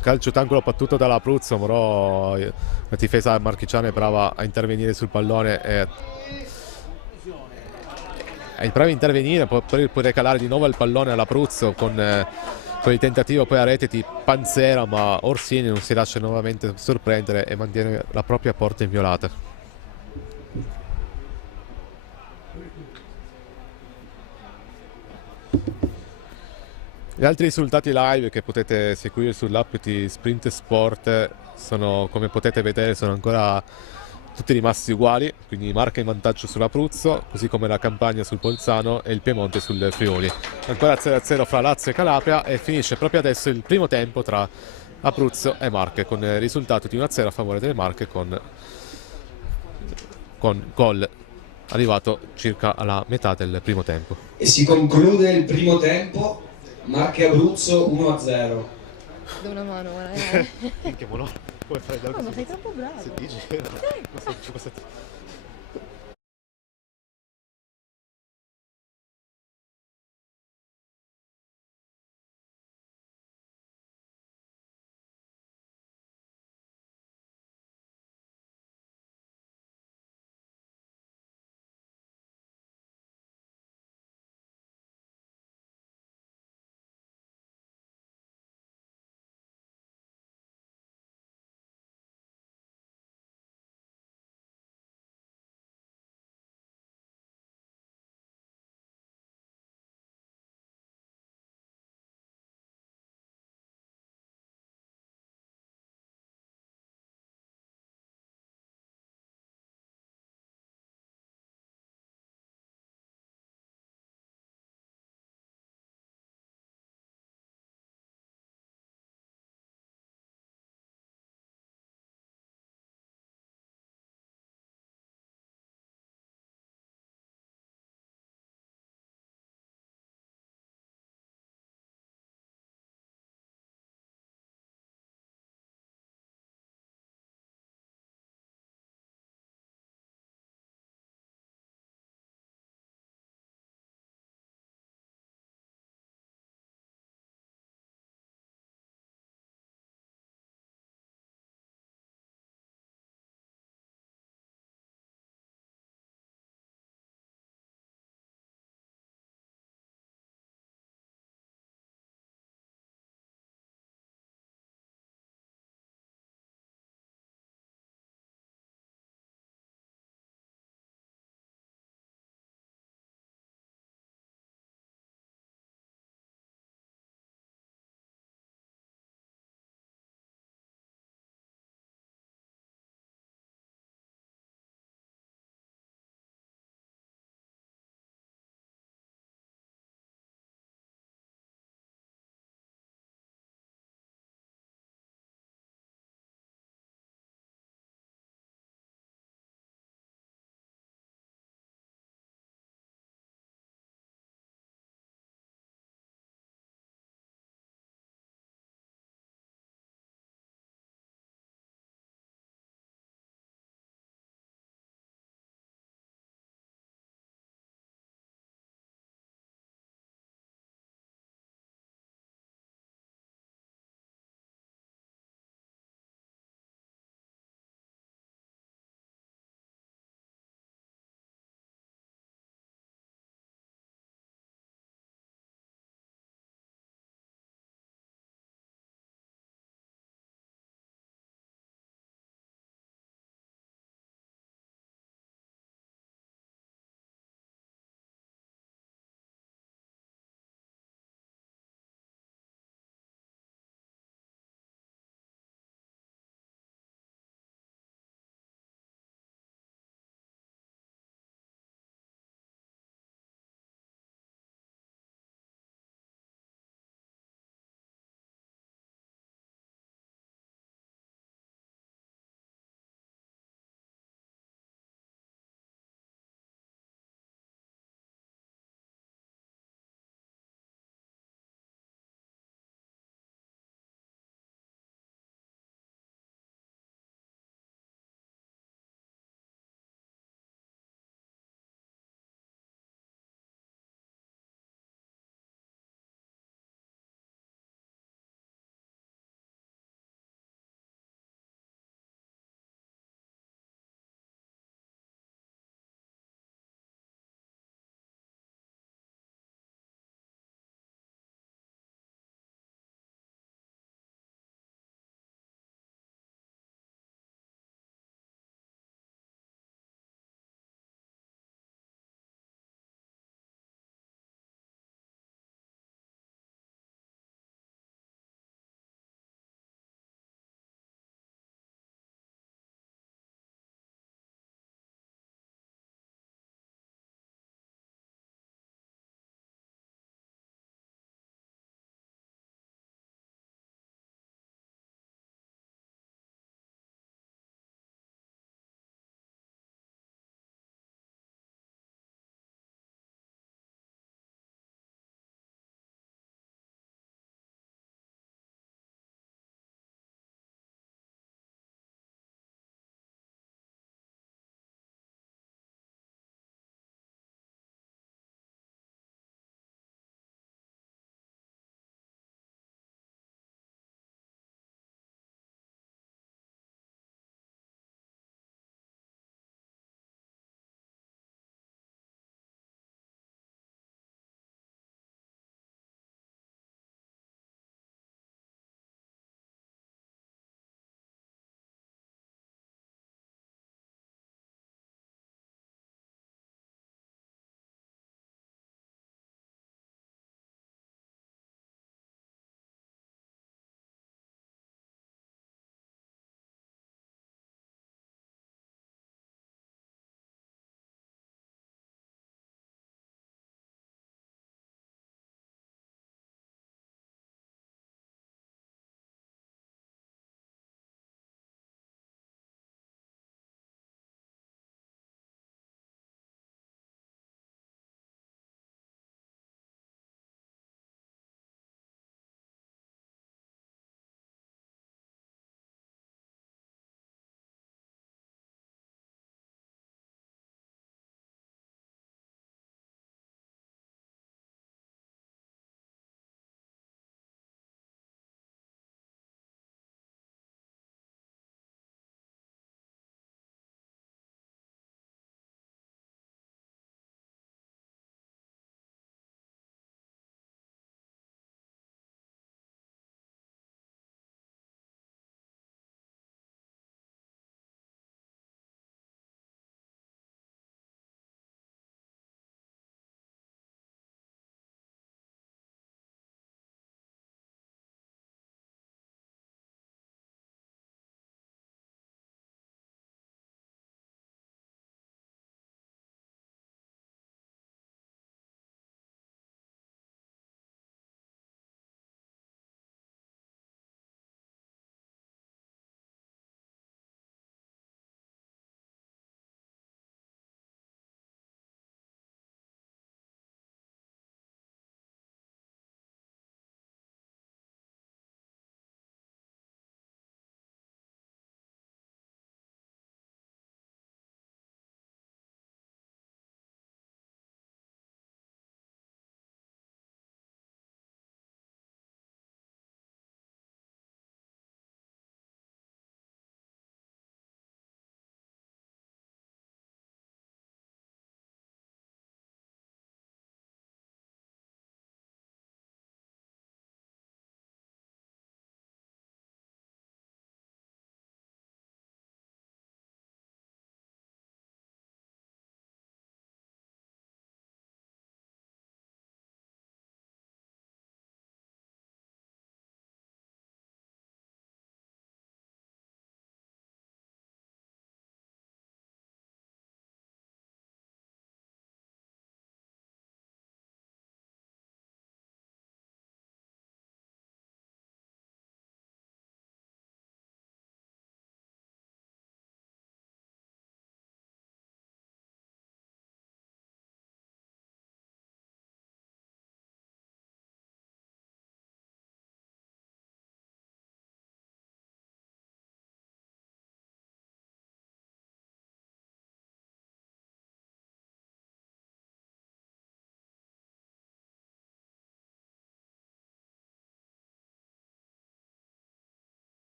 Calcio d'angolo battuto dall'Abruzzo, però la difesa marchigiana è brava a intervenire sul pallone e brava a intervenire per recalare di nuovo il pallone all'Abruzzo con il tentativo poi a rete di Panzera, ma Orsini non si lascia nuovamente sorprendere e mantiene la propria porta inviolata. Gli altri risultati live che potete seguire sull'app di Sprint Sport sono, come potete vedere, sono ancora tutti rimasti uguali, quindi Marca in vantaggio sull'Abruzzo, così come la Campania sul Bolzano e il Piemonte sul Friuli. Ancora 0-0 fra Lazio e Calabria e finisce proprio adesso il primo tempo tra Abruzzo e Marche, con il risultato di 1-0 a favore delle Marche con gol arrivato circa alla metà del primo tempo. E si conclude il primo tempo, Marche Abruzzo 1-0. Do una mano, guarda. Minchia, come fai da Ma sei troppo bravo. Se dici, cosa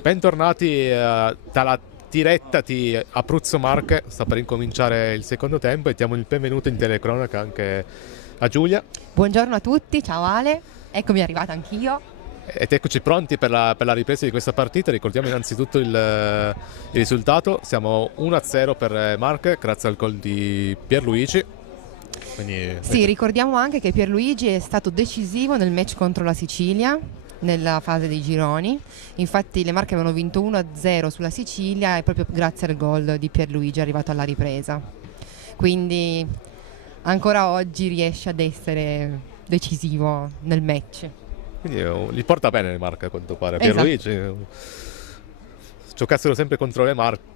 Bentornati dalla diretta di Abruzzo Marche, sta per incominciare il secondo tempo e diamo il benvenuto in telecronaca anche a Giulia. Buongiorno a tutti, ciao Ale, eccomi arrivata anch'io. Ed eccoci pronti per la ripresa di questa partita. Ricordiamo innanzitutto il risultato, siamo 1-0 per Marche grazie al gol di Pierluigi. Quindi, Sì, ricordiamo anche che Pierluigi è stato decisivo nel match contro la Sicilia nella fase dei gironi. Infatti le Marche avevano vinto 1-0 sulla Sicilia e proprio grazie al gol di Pierluigi è arrivato alla ripresa. Quindi ancora oggi riesce ad essere decisivo nel match. Quindi li porta bene le Marche a quanto pare. Esatto. Pierluigi, se giocassero sempre contro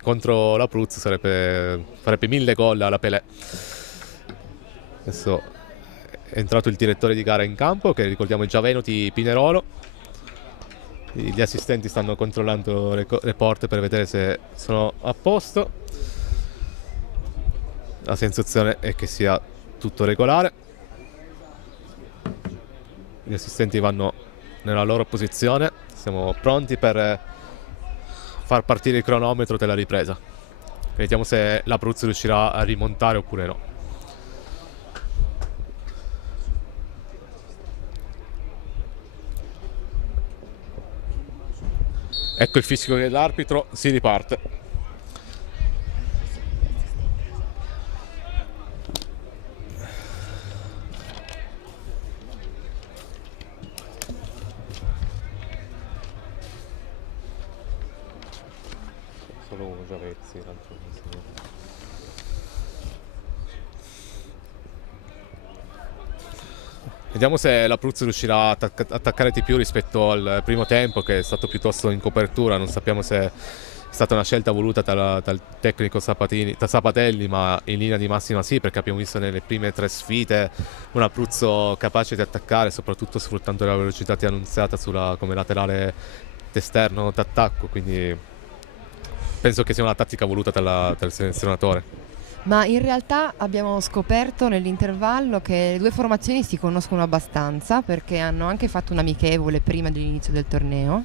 contro l'Abruzzo farebbe 1000 gol alla Pelé. Adesso è entrato il direttore di gara in campo, che ricordiamo è già Venuti Pinerolo. Gli assistenti stanno controllando le porte per vedere se sono a posto. La sensazione è che sia tutto regolare. Gli assistenti vanno nella loro posizione. Siamo pronti per far partire il cronometro della ripresa. Vediamo se l'Abruzzo riuscirà a rimontare oppure no. Ecco il fischio dell'arbitro, si riparte. Solo uno Giavezzi, l'altro Vediamo se l'Abruzzo riuscirà a attaccare di più rispetto al primo tempo, che è stato piuttosto in copertura. Non sappiamo se è stata una scelta voluta dal tecnico Sapatelli, ma in linea di massima sì, perché abbiamo visto nelle prime 3 sfide un Abruzzo capace di attaccare, soprattutto sfruttando la velocità di Annunziata come laterale esterno d'attacco, quindi penso che sia una tattica voluta dal selezionatore. Ma in realtà abbiamo scoperto nell'intervallo che le due formazioni si conoscono abbastanza, perché hanno anche fatto un amichevole prima dell'inizio del torneo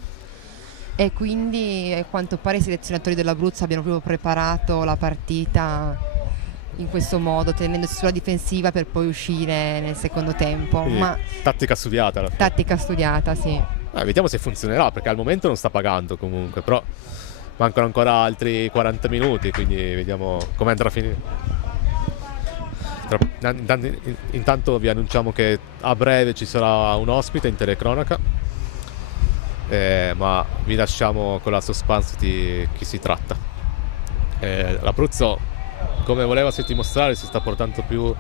e quindi a quanto pare i selezionatori dell'Abruzzo abbiano proprio preparato la partita in questo modo, tenendosi sulla difensiva per poi uscire nel secondo tempo. Quindi, ma tattica studiata alla fine. tattica studiata, sì. Vediamo se funzionerà, perché al momento non sta pagando comunque, però mancano ancora altri 40 minuti, quindi vediamo come andrà a finire. Intanto vi annunciamo che a breve ci sarà un ospite in telecronaca, ma vi lasciamo con la suspense di chi si tratta. L'Abruzzo, come voleva dimostrare, si sta portando più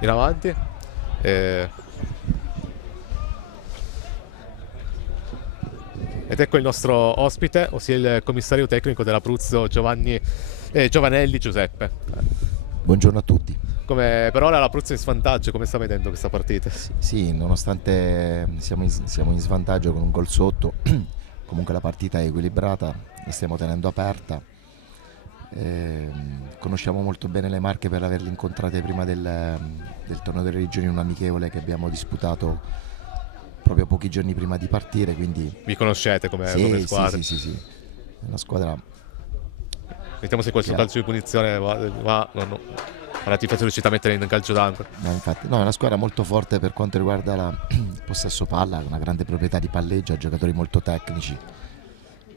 in avanti. Ed ecco il nostro ospite, ossia il commissario tecnico dell'Abruzzo Giovanelli Giuseppe. Buongiorno a tutti. Per ora l'Abruzzo è in svantaggio, come sta vedendo questa partita? Sì, nonostante siamo in svantaggio con un gol sotto, comunque la partita è equilibrata, la stiamo tenendo aperta. Conosciamo molto bene le Marche per averle incontrate prima del torneo delle regioni, un amichevole che abbiamo disputato proprio pochi giorni prima di partire, quindi vi conoscete come squadra? Sì, è una squadra. Vediamo se questo calcio di punizione va no. La tifosa è riuscita a mettere in calcio d'angolo. Infatti, è una squadra molto forte per quanto riguarda il possesso palla, una grande proprietà di palleggio, ha giocatori molto tecnici.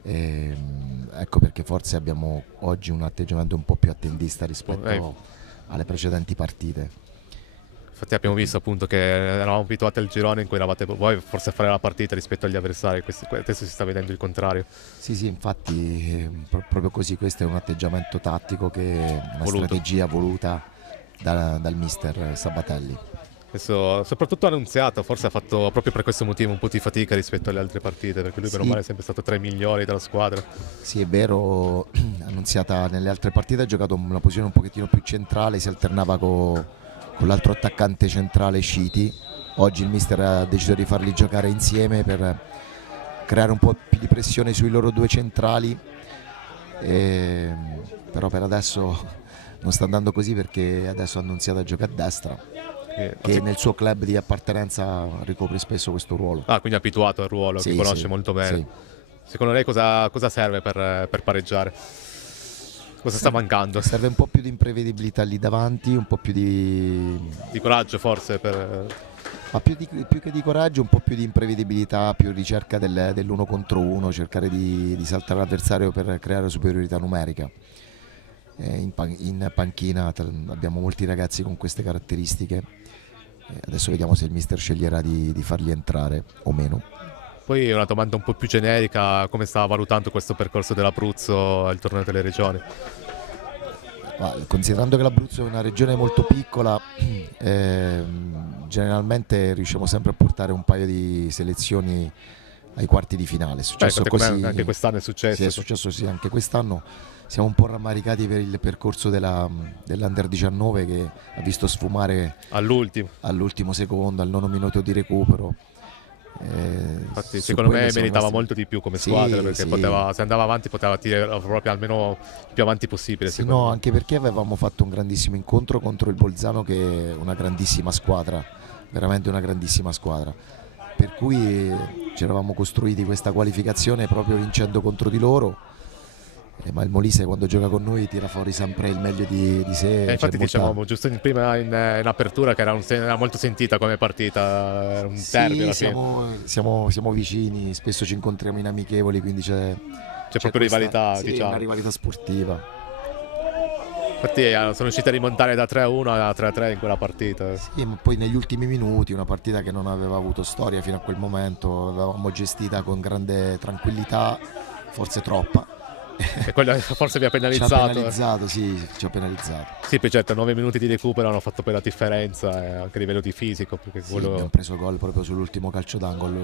Ecco perché forse abbiamo oggi un atteggiamento un po' più attendista rispetto alle precedenti partite. Infatti abbiamo visto appunto che eravamo abituati al girone in cui eravate voi forse a fare la partita rispetto agli avversari, adesso si sta vedendo il contrario. Sì, infatti proprio così, questo è un atteggiamento tattico, una strategia voluta dal mister Sabatelli. Adesso, soprattutto Annunziata forse ha fatto proprio per questo motivo un po' di fatica rispetto alle altre partite, perché lui meno male è sempre stato tra i migliori della squadra. Sì, è vero, Annunziata nelle altre partite ha giocato in una posizione un pochettino più centrale, si alternava con l'altro attaccante centrale Sciti. Oggi il mister ha deciso di farli giocare insieme per creare un po' più di pressione sui loro due centrali, però per adesso non sta andando così, perché adesso Annunziata gioca a destra, che nel suo club di appartenenza ricopre spesso questo ruolo. Quindi è abituato al ruolo, che conosce molto bene. Sì. Secondo lei cosa serve per pareggiare? Cosa sta mancando? Serve un po' più di imprevedibilità lì davanti, un po' più Di coraggio forse ma più che di coraggio, un po' più di imprevedibilità, più ricerca dell'uno contro uno, cercare di saltare l'avversario per creare superiorità numerica. In panchina abbiamo molti ragazzi con queste caratteristiche. Adesso vediamo se il mister sceglierà di farli entrare o meno. Poi una domanda un po' più generica, come sta valutando questo percorso dell'Abruzzo al torneo delle regioni? Considerando che l'Abruzzo è una regione molto piccola, generalmente riusciamo sempre a portare un paio di selezioni ai quarti di finale. È successo così, anche quest'anno è successo. Sì, è successo sì, anche quest'anno. Siamo un po' rammaricati per il percorso dell'Under 19 che ha visto sfumare all'ultimo secondo, al nono minuto di recupero. Infatti secondo me meritava molto di più come squadra, perché se andava avanti poteva tirare proprio almeno il più avanti possibile. No, anche perché avevamo fatto un grandissimo incontro contro il Bolzano, che è una grandissima squadra, veramente una grandissima squadra, per cui ci eravamo costruiti questa qualificazione proprio vincendo contro di loro. Ma il Molise quando gioca con noi tira fuori sempre il meglio di sé. Infatti dicevamo giusto prima in apertura che era molto sentita come partita, era un derby alla fine. Siamo vicini, spesso ci incontriamo in amichevoli, quindi c'è proprio rivalità, diciamo. Una rivalità sportiva. Infatti sono riusciti a rimontare da 3-1 a 3-3 in quella partita. Sì, ma poi negli ultimi minuti, una partita che non aveva avuto storia fino a quel momento, l'avevamo gestita con grande tranquillità, forse troppa. E quello forse vi ha penalizzato. Ci ha penalizzato. Sì, poi certo, 9 minuti di recupero hanno fatto poi la differenza, anche a livello di fisico. Perché abbiamo preso gol proprio sull'ultimo calcio d'angolo.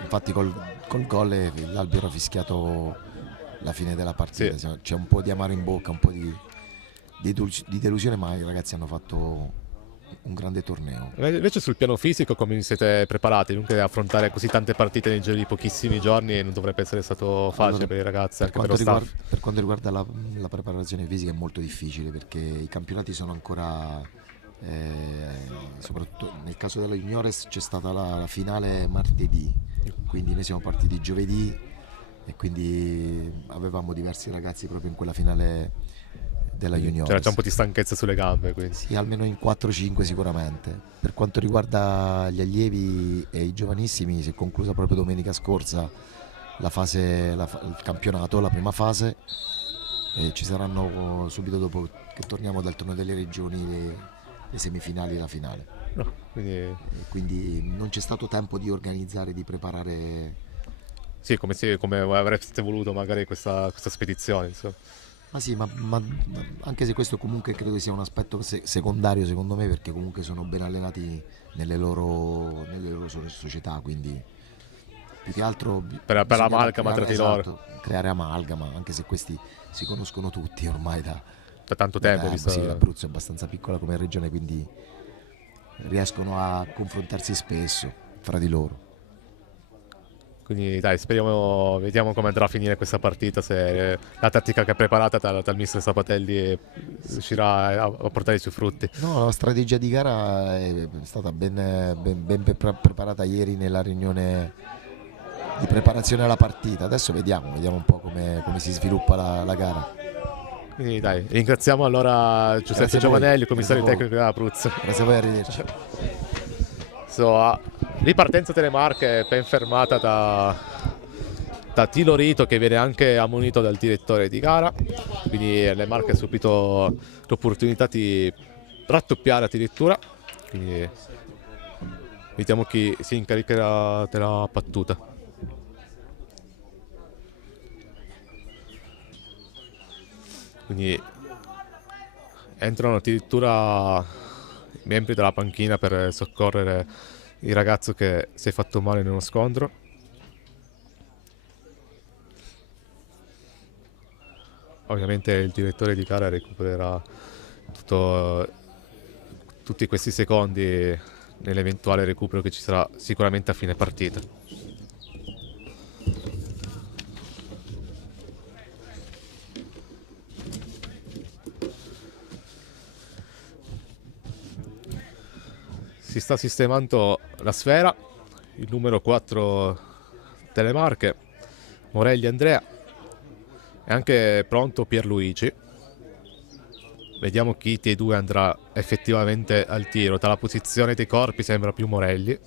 Infatti col gol l'arbitro ha fischiato la fine della partita. Sì. C'è un po' di amaro in bocca, un po' di delusione, ma i ragazzi hanno fatto un grande torneo. Invece sul piano fisico come vi siete preparati? Dunque affrontare così tante partite nel giro di pochissimi giorni non dovrebbe essere stato facile per i ragazzi, anche per lo staff. Per quanto riguarda la preparazione fisica è molto difficile, perché i campionati sono ancora, soprattutto nel caso della Juniores c'è stata la finale martedì, quindi noi siamo partiti giovedì e quindi avevamo diversi ragazzi proprio in quella finale della Juniores. C'era già un po' di stanchezza sulle gambe, quindi. Sì, almeno in 4-5 sicuramente. Per quanto riguarda gli allievi e i giovanissimi, si è conclusa proprio domenica scorsa il campionato, la prima fase, e ci saranno subito dopo che torniamo dal torneo delle regioni le semifinali e la finale. No, quindi non c'è stato tempo di organizzare, di preparare. Sì, come avreste voluto magari questa spedizione, insomma. Ma sì, ma anche se questo comunque credo sia un aspetto secondario secondo me, perché comunque sono ben allenati nelle loro società, quindi più che altro per l'amalgama tra di loro. Creare amalgama, anche se questi si conoscono tutti ormai da tanto tempo. Sì, l'Abruzzo è abbastanza piccola come regione, quindi riescono a confrontarsi spesso fra di loro. Quindi dai, vediamo come andrà a finire questa partita, se la tattica che è preparata dal mister Sapatelli riuscirà a portare i suoi frutti. No, la strategia di gara è stata ben preparata ieri nella riunione di preparazione alla partita. Adesso vediamo un po' come si sviluppa la gara. Quindi dai, ringraziamo allora Giuseppe Giovanelli, commissario tecnico dell'Abruzzo. Grazie a voi, arrivederci. Ripartenza delle Marche ben fermata da Tilo Rito, che viene anche ammonito dal direttore di gara, quindi le Marche ha subito l'opportunità di raddoppiare addirittura, quindi vediamo chi si incaricherà della battuta. Quindi entrano addirittura membri della panchina per soccorrere il ragazzo che si è fatto male in uno scontro. Ovviamente il direttore di gara recupererà tutti questi secondi nell'eventuale recupero che ci sarà sicuramente a fine partita. Si sta sistemando la sfera, il numero 4 delle Marche, Morelli Andrea. È anche pronto Pierluigi. Vediamo chi dei due andrà effettivamente al tiro. Dalla posizione dei corpi sembra più Morelli.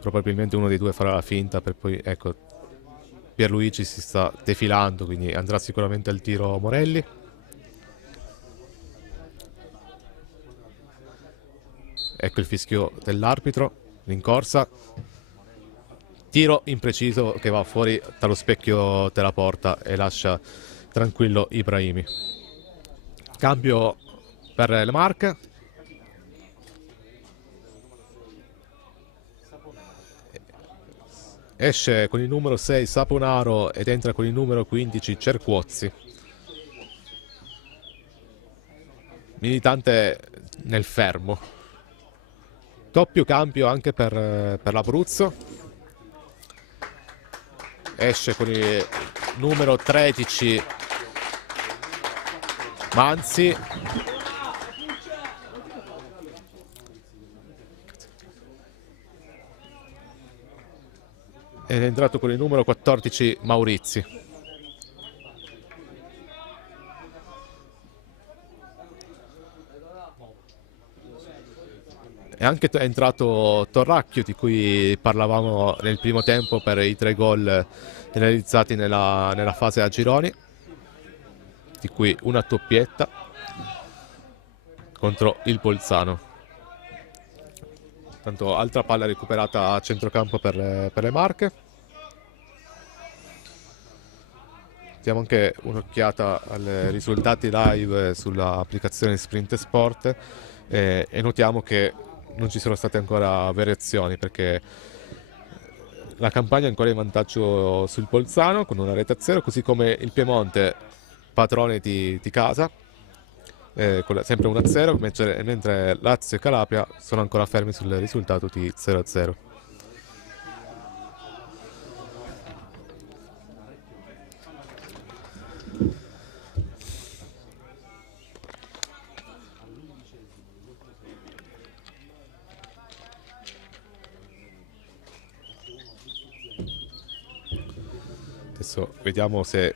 Probabilmente uno dei due farà la finta per poi, ecco, Pierluigi si sta defilando, quindi andrà sicuramente al tiro Morelli. Ecco il fischio dell'arbitro, rincorsa. Tiro impreciso che va fuori dallo specchio della porta e lascia tranquillo Ibrahimi. Cambio per le Marche. Esce con il numero 6 Saponaro ed entra con il numero 15 Cercuozzi. Militante nel fermo. Doppio cambio anche per l'Abruzzo. Esce con il numero 13 Manzi. Ed è entrato con il numero 14 Maurizi. È anche entrato Torracchio, di cui parlavamo nel primo tempo per i 3 gol realizzati nella fase a gironi, di cui una doppietta contro il Bolzano. Tanto altra palla recuperata a centrocampo per le Marche. Diamo anche un'occhiata ai risultati live sull'applicazione Sprint Sport e notiamo che non ci sono state ancora variazioni, perché la Campania è ancora in vantaggio sul Bolzano con una rete a 0, così come il Piemonte, padrone di casa, sempre 1-0, mentre Lazio e Calabria sono ancora fermi sul risultato di 0-0. Adesso vediamo se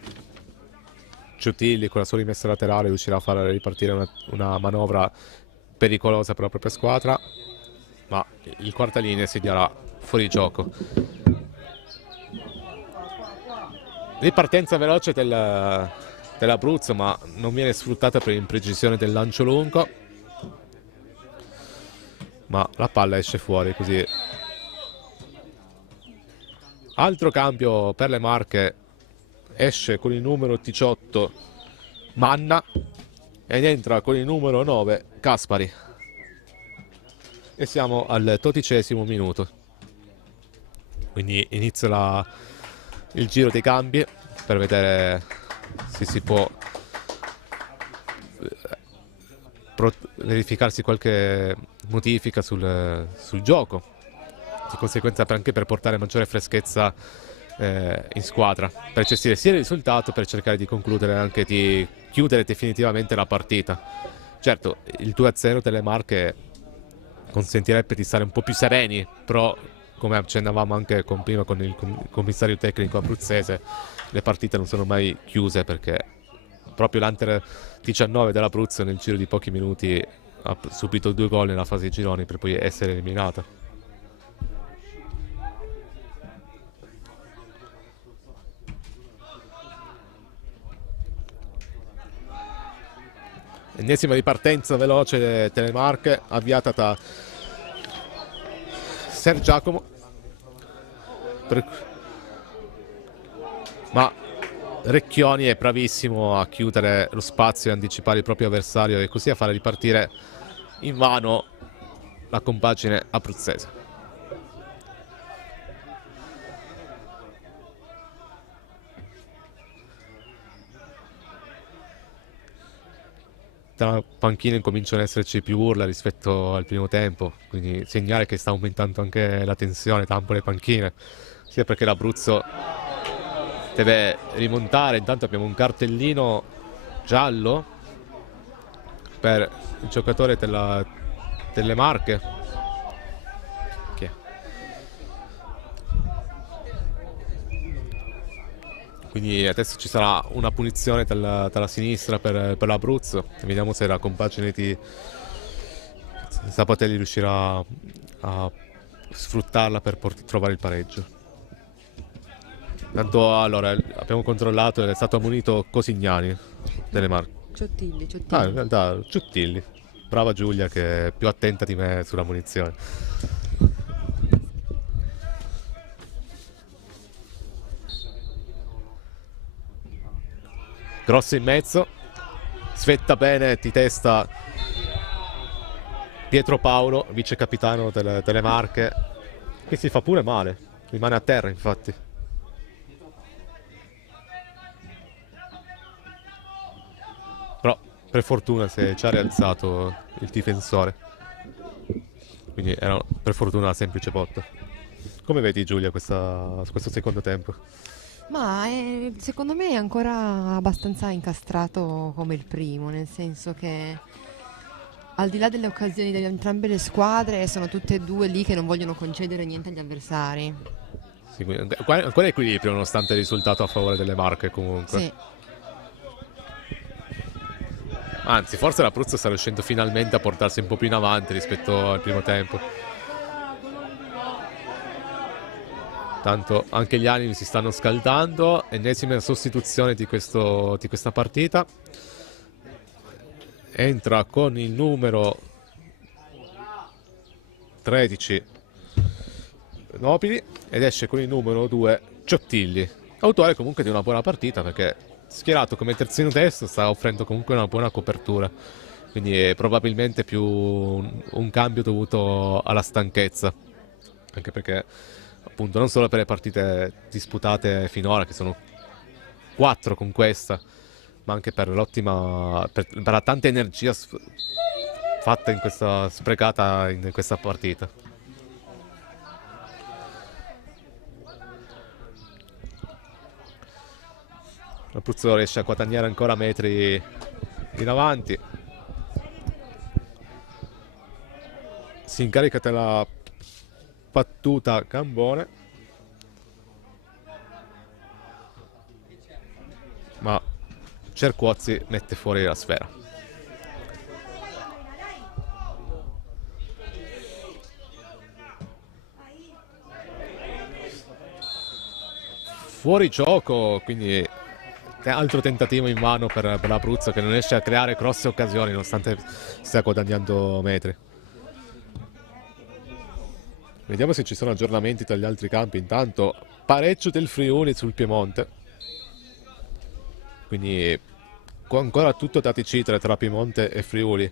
Giutilli con la sua rimessa laterale riuscirà a far ripartire una manovra pericolosa per la propria squadra, ma il quartalinee segnerà fuori gioco. Ripartenza veloce dell'Abruzzo, ma non viene sfruttata per l'imprecisione del lancio lungo, ma la palla esce fuori così. Altro cambio per le Marche. Esce con il numero 18 Manna ed entra con il numero 9 Caspari. E siamo al 12° minuto. Quindi inizia il giro dei cambi per vedere se si può verificarsi qualche modifica sul gioco, di conseguenza anche per portare maggiore freschezza in squadra, per gestire sia il risultato, per cercare di concludere, anche di chiudere definitivamente la partita. Certo, il 2-0 delle Marche consentirebbe di stare un po' più sereni, però come accennavamo anche prima con il commissario tecnico abruzzese, le partite non sono mai chiuse, perché proprio l'Under 19 dell'Abruzzo nel giro di pochi minuti ha subito 2 gol nella fase di gironi per poi essere eliminata. Ennesima ripartenza veloce delle Marche, avviata da Ser Giacomo, ma Recchioni è bravissimo a chiudere lo spazio e anticipare il proprio avversario e così a fare ripartire invano la compagine abruzzese. Dalla panchina incominciano ad esserci più urla rispetto al primo tempo, quindi segnale che sta aumentando anche la tensione da ambo le panchine, sia perché l'Abruzzo deve rimontare. Intanto abbiamo un cartellino giallo per il giocatore delle Marche, che Quindi adesso ci sarà una punizione dalla sinistra per l'Abruzzo. Vediamo se la compagine di Sabatelli riuscirà a sfruttarla per trovare il pareggio. Tanto allora abbiamo controllato ed è stato ammonito Cosignani delle Marche. Ciottilli. Ah, in realtà Ciuttilli. Brava Giulia che è più attenta di me sulla munizione. Grosso in mezzo, svetta bene di testa Pietro Paolo, vice capitano delle Marche, che si fa pure male, rimane a terra infatti. Però per fortuna si è già rialzato il difensore, quindi era per fortuna una semplice botta. Come vedi Giulia questo secondo tempo? Ma secondo me è ancora abbastanza incastrato come il primo, nel senso che al di là delle occasioni di entrambe le squadre sono tutte e due lì che non vogliono concedere niente agli avversari. Sì, ancora equilibrio nonostante il risultato a favore delle Marche comunque. Sì. Anzi, forse l'Abruzzo sta riuscendo finalmente a portarsi un po' più in avanti rispetto al primo tempo. Tanto anche gli animi si stanno scaldando. Ennesima sostituzione di questa partita. Entra con il numero 13 Nobili ed esce con il numero 2 Ciottilli. Autore comunque di una buona partita perché schierato come terzino destro sta offrendo comunque una buona copertura. Quindi è probabilmente più un cambio dovuto alla stanchezza. Anche perché appunto non solo per le partite disputate finora, che sono 4 con questa, ma anche per l'ottima, per la tanta energia fatta in questa sprecata in questa partita. L'Abruzzo riesce a guadagnare ancora metri in avanti. Si incarica della battuta Gambone, ma Cercuozzi mette fuori la sfera. Fuori gioco, quindi altro tentativo in vano per l'Abruzzo che non riesce a creare grosse occasioni nonostante stia guadagnando metri. Vediamo se ci sono aggiornamenti dagli altri campi. Intanto pareggio del Friuli sul Piemonte, quindi ancora tutto da decidere tra Piemonte e Friuli.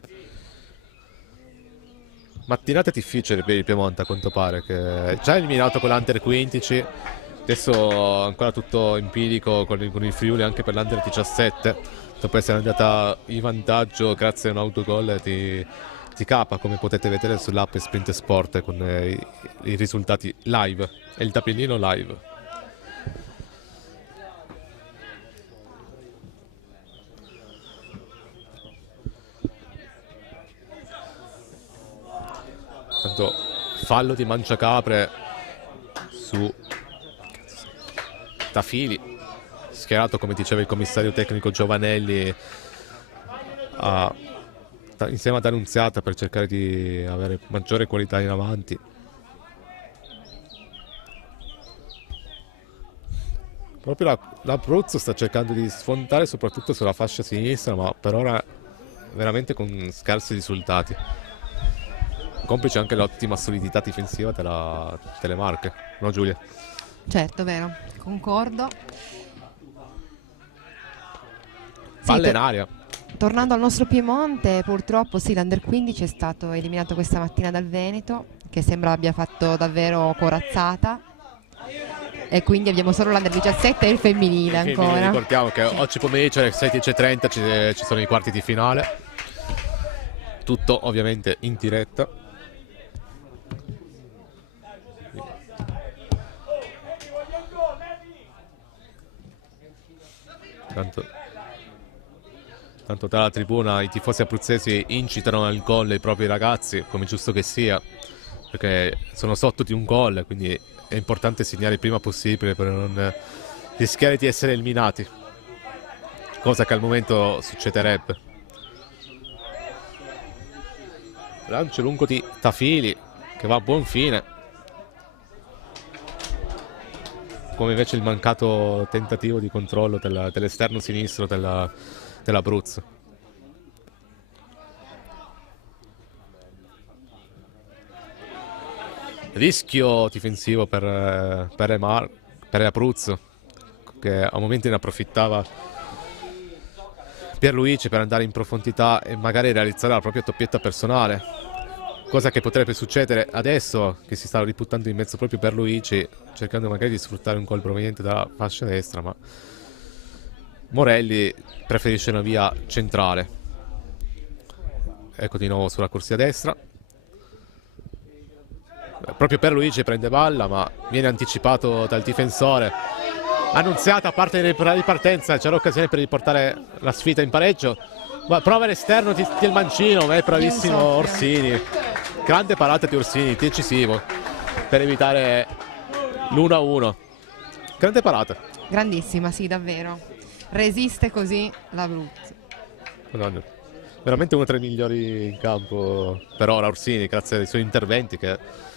Mattinata difficile per il Piemonte a quanto pare, che è già eliminato con l'Under 15, adesso ancora tutto empirico con il Friuli anche per l'Under 17, dopo essere andata in vantaggio grazie a un autogol di K, come potete vedere sull'app Sprint Sport con i risultati live e il tabellino live. Tanto fallo di Manciacapre su Tafili, schierato come diceva il commissario tecnico Giovanelli insieme ad Annunziata per cercare di avere maggiore qualità in avanti. Proprio l'Abruzzo sta cercando di sfondare soprattutto sulla fascia sinistra, ma per ora veramente con scarsi risultati. Complice anche l'ottima solidità difensiva delle Marche, no Giulia? Certo, vero, concordo. Palla in aria. Tornando al nostro Piemonte, purtroppo sì, l'Under 15 è stato eliminato questa mattina dal Veneto, che sembra abbia fatto davvero corazzata, e quindi abbiamo solo l'Under 17 e il femminile ancora. Ricordiamo che oggi pomeriggio alle 16:30 ci sono i quarti di finale, tutto ovviamente in diretta. Tanto dalla tribuna i tifosi abruzzesi incitano al gol i propri ragazzi, come giusto che sia, perché sono sotto di un gol, quindi è importante segnare il prima possibile per non rischiare di essere eliminati, cosa che al momento succederebbe. Lancio lungo di Tafili che va a buon fine, come invece il mancato tentativo di controllo dell'esterno sinistro dell'Abruzzo. Rischio difensivo per Abruzzo, che a momenti ne approfittava Pierluigi per andare in profondità e magari realizzare la propria doppietta personale, cosa che potrebbe succedere adesso che si sta ributtando in mezzo proprio Pierluigi, cercando magari di sfruttare un gol proveniente dalla fascia destra, ma Morelli preferisce una via centrale. Ecco di nuovo sulla corsia destra. Proprio Pierluigi prende palla, ma viene anticipato dal difensore. Annunziata parte di ripartenza, c'è l'occasione per riportare la sfida in pareggio. Ma prova l'esterno del mancino, ma è bravissimo Orsini. Grande parata di Orsini, decisivo, per evitare l'1-1. Grande parata. Grandissima, sì, davvero. Resiste così l'Abruzzo. Madonna. Veramente uno tra i migliori in campo per ora Orsini, grazie ai suoi interventi, che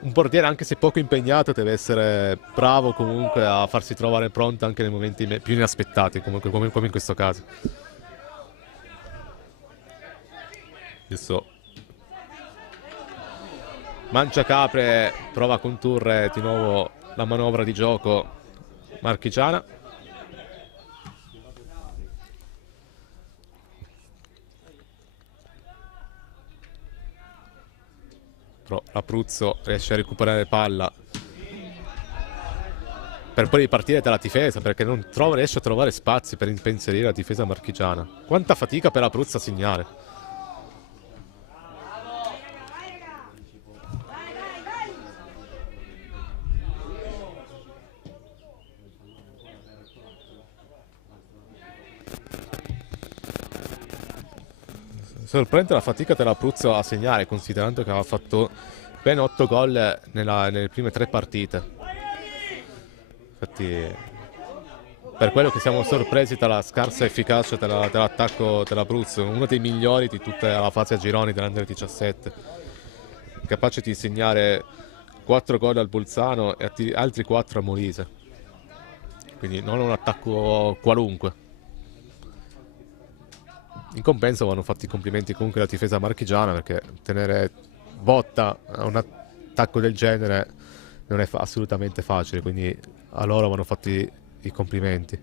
un portiere, anche se poco impegnato, deve essere bravo comunque a farsi trovare pronto anche nei momenti più inaspettati, comunque, come in questo caso. Adesso Mangiacapre prova a condurre di nuovo la manovra di gioco marchigiana. Però l'Abruzzo riesce a recuperare palla per poi ripartire dalla difesa, perché non riesce a trovare spazi per impensierire la difesa marchigiana. Quanta fatica per l'Abruzzo a segnare. Sorprende la fatica dell'Abruzzo a segnare, considerando che aveva fatto ben 8 gol nelle prime 3 partite. Infatti, per quello che siamo sorpresi dalla scarsa efficacia dell'attacco dell'Abruzzo, uno dei migliori di tutta la fase a gironi dell'Under 17, capace di segnare 4 gol al Bolzano e altri 4 a Molise. Quindi non un attacco qualunque. In compenso vanno fatti i complimenti comunque alla difesa marchigiana, perché tenere botta a un attacco del genere non è assolutamente facile, quindi a loro vanno fatti i complimenti.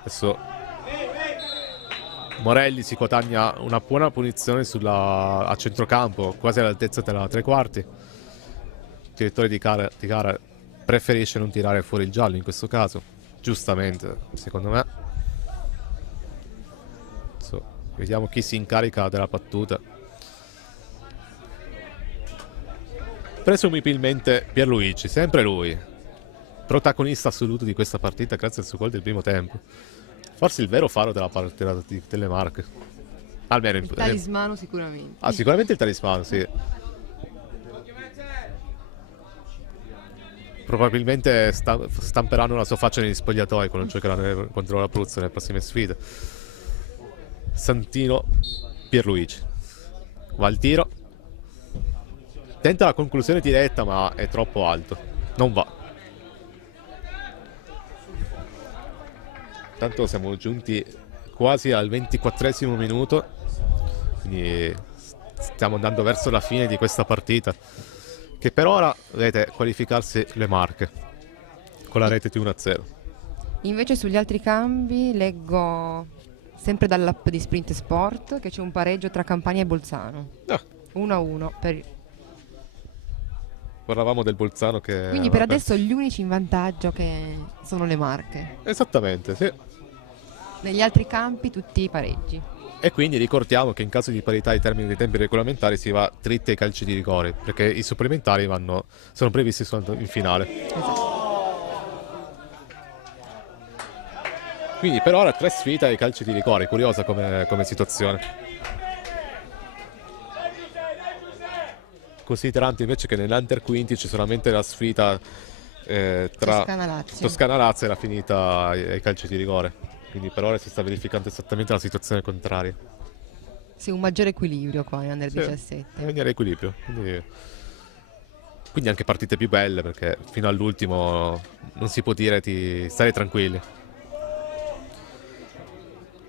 Adesso Morelli si guadagna una buona punizione a centrocampo, quasi all'altezza della tre quarti. Il direttore di gara preferisce non tirare fuori il giallo in questo caso, giustamente secondo me. Adesso vediamo chi si incarica della battuta. Presumibilmente Pierluigi, sempre lui, protagonista assoluto di questa partita grazie al suo gol del primo tempo. Forse il vero faro della partita delle Marche, almeno Il talismano sicuramente. Ah, sicuramente il talismano, sì. Probabilmente stamperanno la sua faccia negli spogliatoi quando giocheranno contro l'Abruzzo nelle prossime sfide. Santino Pierluigi va al tiro, tenta la conclusione diretta ma è troppo alto, non va. Tanto siamo giunti quasi al 24esimo minuto, quindi stiamo andando verso la fine di questa partita, che per ora vede qualificarsi le Marche con la rete di 1-0. Invece sugli altri cambi leggo sempre dall'app di Sprint Sport che c'è un pareggio tra Campania e Bolzano. 1-1 per... Parlavamo del Bolzano che... Quindi per adesso gli unici in vantaggio che sono le Marche. Esattamente, sì. Negli altri campi tutti i pareggi. E quindi ricordiamo che in caso di parità ai termini dei tempi regolamentari si va dritti ai calci di rigore, perché i supplementari sono previsti solo in finale. Esatto. Quindi per ora 3 sfide ai calci di rigore, curiosa come situazione. considerando invece che nell'Under 15 solamente la sfida tra Toscana-Lazio. Toscana-Lazio era finita ai calci di rigore, quindi per ora si sta verificando esattamente la situazione contraria. Sì, un maggiore equilibrio qua in Under Sì, 17. quindi era equilibrio, quindi anche partite più belle, perché fino all'ultimo non si può dire di stare tranquilli.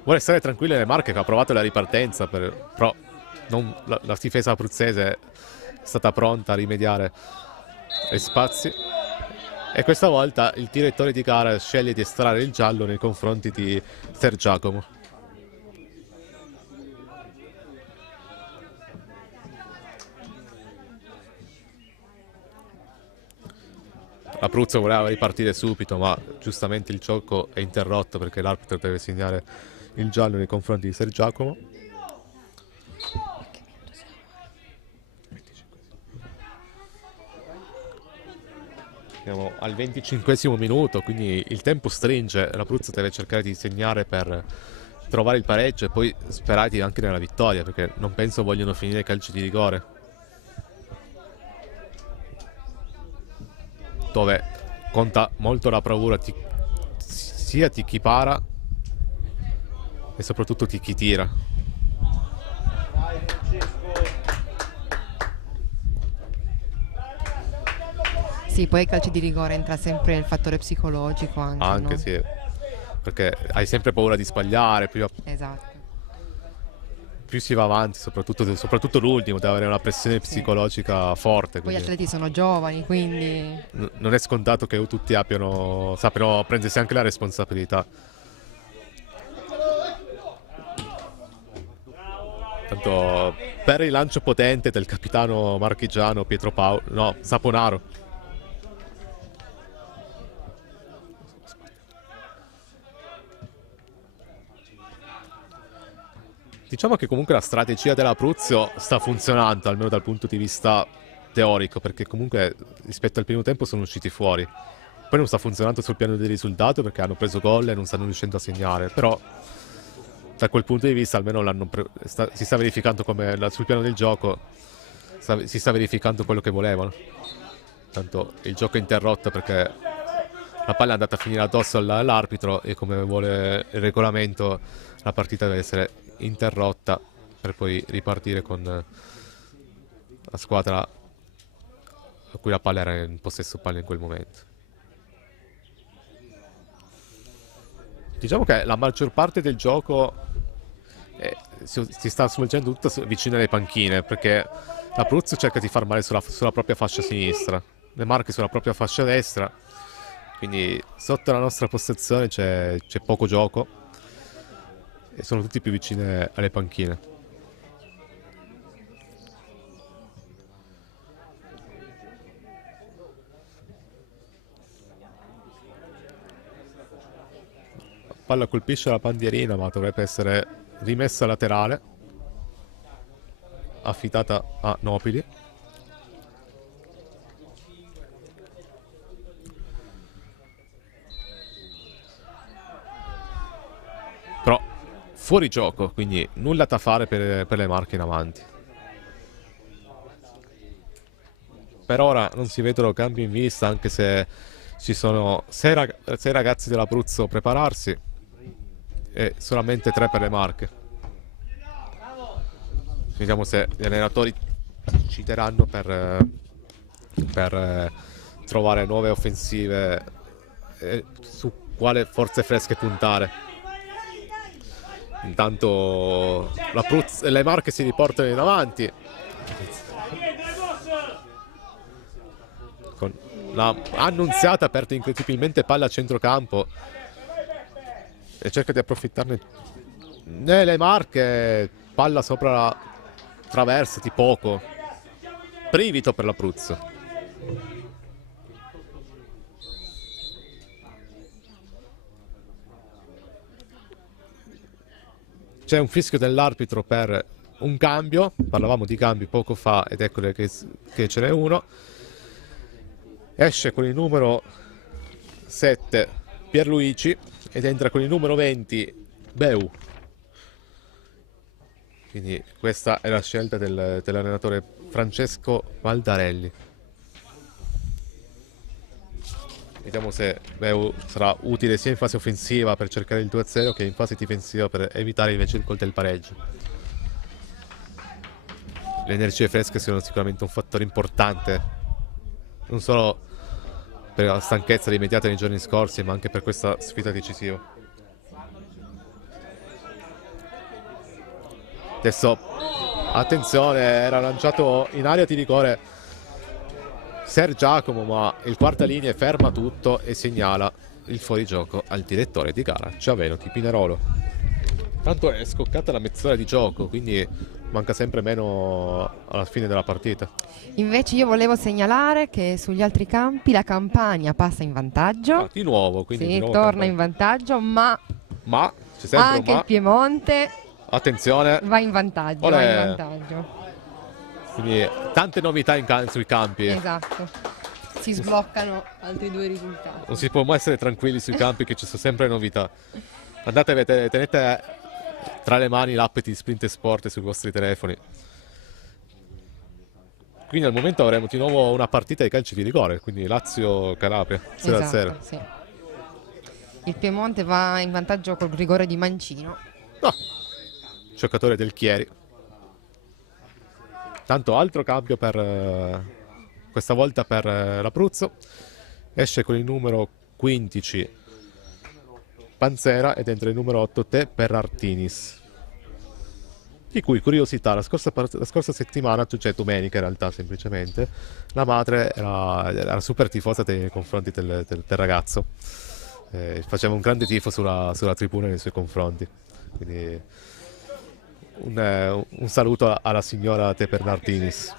Vuole stare tranquille le Marche, che ha provato la ripartenza, però la difesa abruzzese è stata pronta a rimediare ai spazi, e questa volta il direttore di gara sceglie di estrarre il giallo nei confronti di Ser Giacomo. L'Abruzzo voleva ripartire subito, ma giustamente il gioco è interrotto perché l'arbitro deve segnare il giallo nei confronti di Ser Giacomo. Siamo al 25esimo minuto, quindi il tempo stringe. L'Abruzzo deve cercare di segnare per trovare il pareggio e poi sperare anche nella vittoria, perché non penso vogliono finire i calci di rigore, dove conta molto la bravura sia di chi para e soprattutto di chi tira. Sì, poi ai calci di rigore entra sempre il fattore psicologico anche, no? Sì, perché hai sempre paura di sbagliare, Esatto. più si va avanti, soprattutto l'ultimo, deve avere una pressione psicologica forte. Poi gli Quindi atleti sono giovani, quindi non è scontato che tutti sappiano prendersi anche la responsabilità. Tanto per il lancio potente del capitano marchigiano Saponaro. Diciamo che comunque la strategia dell'Abruzzo sta funzionando, almeno dal punto di vista teorico, perché comunque rispetto al primo tempo sono usciti fuori. Poi non sta funzionando sul piano del risultato perché hanno preso gol e non stanno riuscendo a segnare, però da quel punto di vista almeno si sta verificando sul piano del gioco, si sta verificando quello che volevano. Tanto il gioco è interrotto perché la palla è andata a finire addosso all'arbitro e come vuole il regolamento la partita deve essere interrotta per poi ripartire con la squadra a cui la palla era in possesso palla in quel momento. Diciamo che la maggior parte del gioco si sta svolgendo tutto vicino alle panchine, perché l'Abruzzo cerca di far male sulla propria fascia sinistra, le Marche sulla propria fascia destra, quindi sotto la nostra postazione c'è poco gioco e sono tutti più vicine alle panchine. La palla colpisce la bandierina, ma dovrebbe essere rimessa laterale, affidata a Nobili. Però fuori gioco, quindi nulla da fare per le Marche in avanti. Per ora non si vedono cambi in vista, anche se ci sono 6 ragazzi dell'Abruzzo a prepararsi e solamente 3 per le Marche. Vediamo se gli allenatori ci daranno per trovare nuove offensive e su quale forze fresche puntare. Intanto le Marche si riportano in avanti con la Annunziata perde incredibilmente palla a centrocampo e cerca di approfittarne. Le Marche, palla sopra la traversa di poco, brivito per l'Abruzzo. C'è un fischio dell'arbitro per un cambio, parlavamo di cambi poco fa ed eccole che ce n'è uno. Esce con il numero 7 Pierluigi ed entra con il numero 20 Beu. Quindi questa è la scelta dell'allenatore Francesco Valdarelli. Vediamo se Beu sarà utile sia in fase offensiva per cercare il 2-0 che in fase difensiva per evitare invece il gol del pareggio. Le energie fresche sono sicuramente un fattore importante, non solo per la stanchezza rimediata nei giorni scorsi, ma anche per questa sfida decisiva. Adesso, attenzione, era lanciato in area di rigore Ser Giacomo, ma il quarta linea ferma tutto e segnala il fuorigioco al direttore di gara, Giaveno di Pinerolo. Tanto è scoccata la mezz'ora di gioco, quindi manca sempre meno alla fine della partita. Invece io volevo segnalare che sugli altri campi la Campania passa in vantaggio. Di nuovo, quindi Sì, di nuovo torna Campania. in vantaggio, ma Ma c'è sempre anche un ma. il Piemonte Attenzione, va in vantaggio. Olè. Va in vantaggio. quindi tante novità sui campi. Esatto. Si sbloccano altri due risultati. Non si può mai essere tranquilli sui campi, che ci sono sempre novità. Andate, tenete tra le mani l'app di Sprint Sport sui vostri telefoni. Quindi al momento avremo di nuovo una partita di calcio di rigore, quindi Lazio-Calabria 0-0. Esatto, sì. Il Piemonte va in vantaggio col rigore di Mancino. No, giocatore del Chieri. Tanto altro cambio per questa volta per l'Abruzzo. Esce con il numero 15 Panzera ed entra il numero 8 Te per Artinis. Di cui curiosità, la scorsa settimana, cioè domenica in realtà semplicemente, la madre era super tifosa nei confronti del ragazzo. Faceva un grande tifo sulla tribuna nei suoi confronti. Quindi un saluto alla signora Te Bernardinis.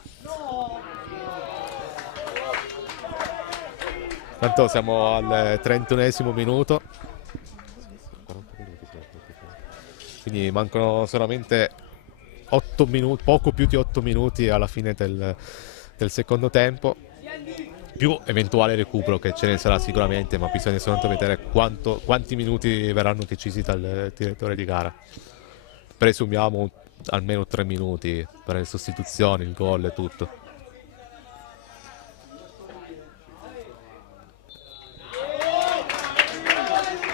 Tanto siamo al 31esimo minuto, quindi mancano solamente 8 minuti, poco più di 8 minuti alla fine del secondo tempo, più eventuale recupero che ce ne sarà sicuramente, ma bisogna soltanto vedere quanti minuti verranno decisi dal direttore di gara. Presumiamo almeno 3 minuti per le sostituzioni, il gol e tutto.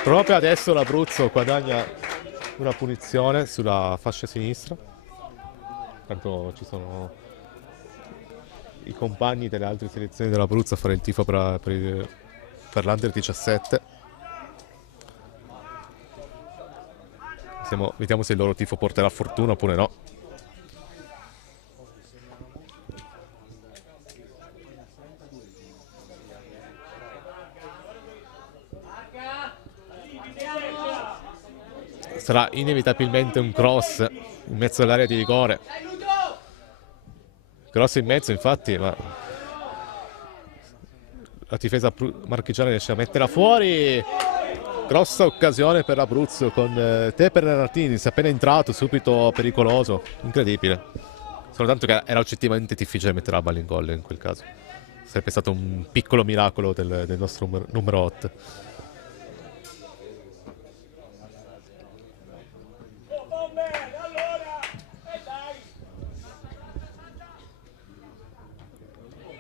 Proprio adesso l'Abruzzo guadagna una punizione sulla fascia sinistra. Tanto ci sono i compagni delle altre selezioni dell'Abruzzo a fare il tifo per l'Under 17. Vediamo se il loro tifo porterà fortuna oppure no. Sarà inevitabilmente un cross in mezzo all'area di rigore. Cross in mezzo, infatti, ma la difesa marchigiana riesce a metterla fuori. Grossa occasione per l'Abruzzo con Te Bernardinis appena entrato, subito pericoloso, incredibile. Soltanto che era oggettivamente difficile mettere la palla in gol in quel caso. Sarebbe stato un piccolo miracolo del nostro numero 8.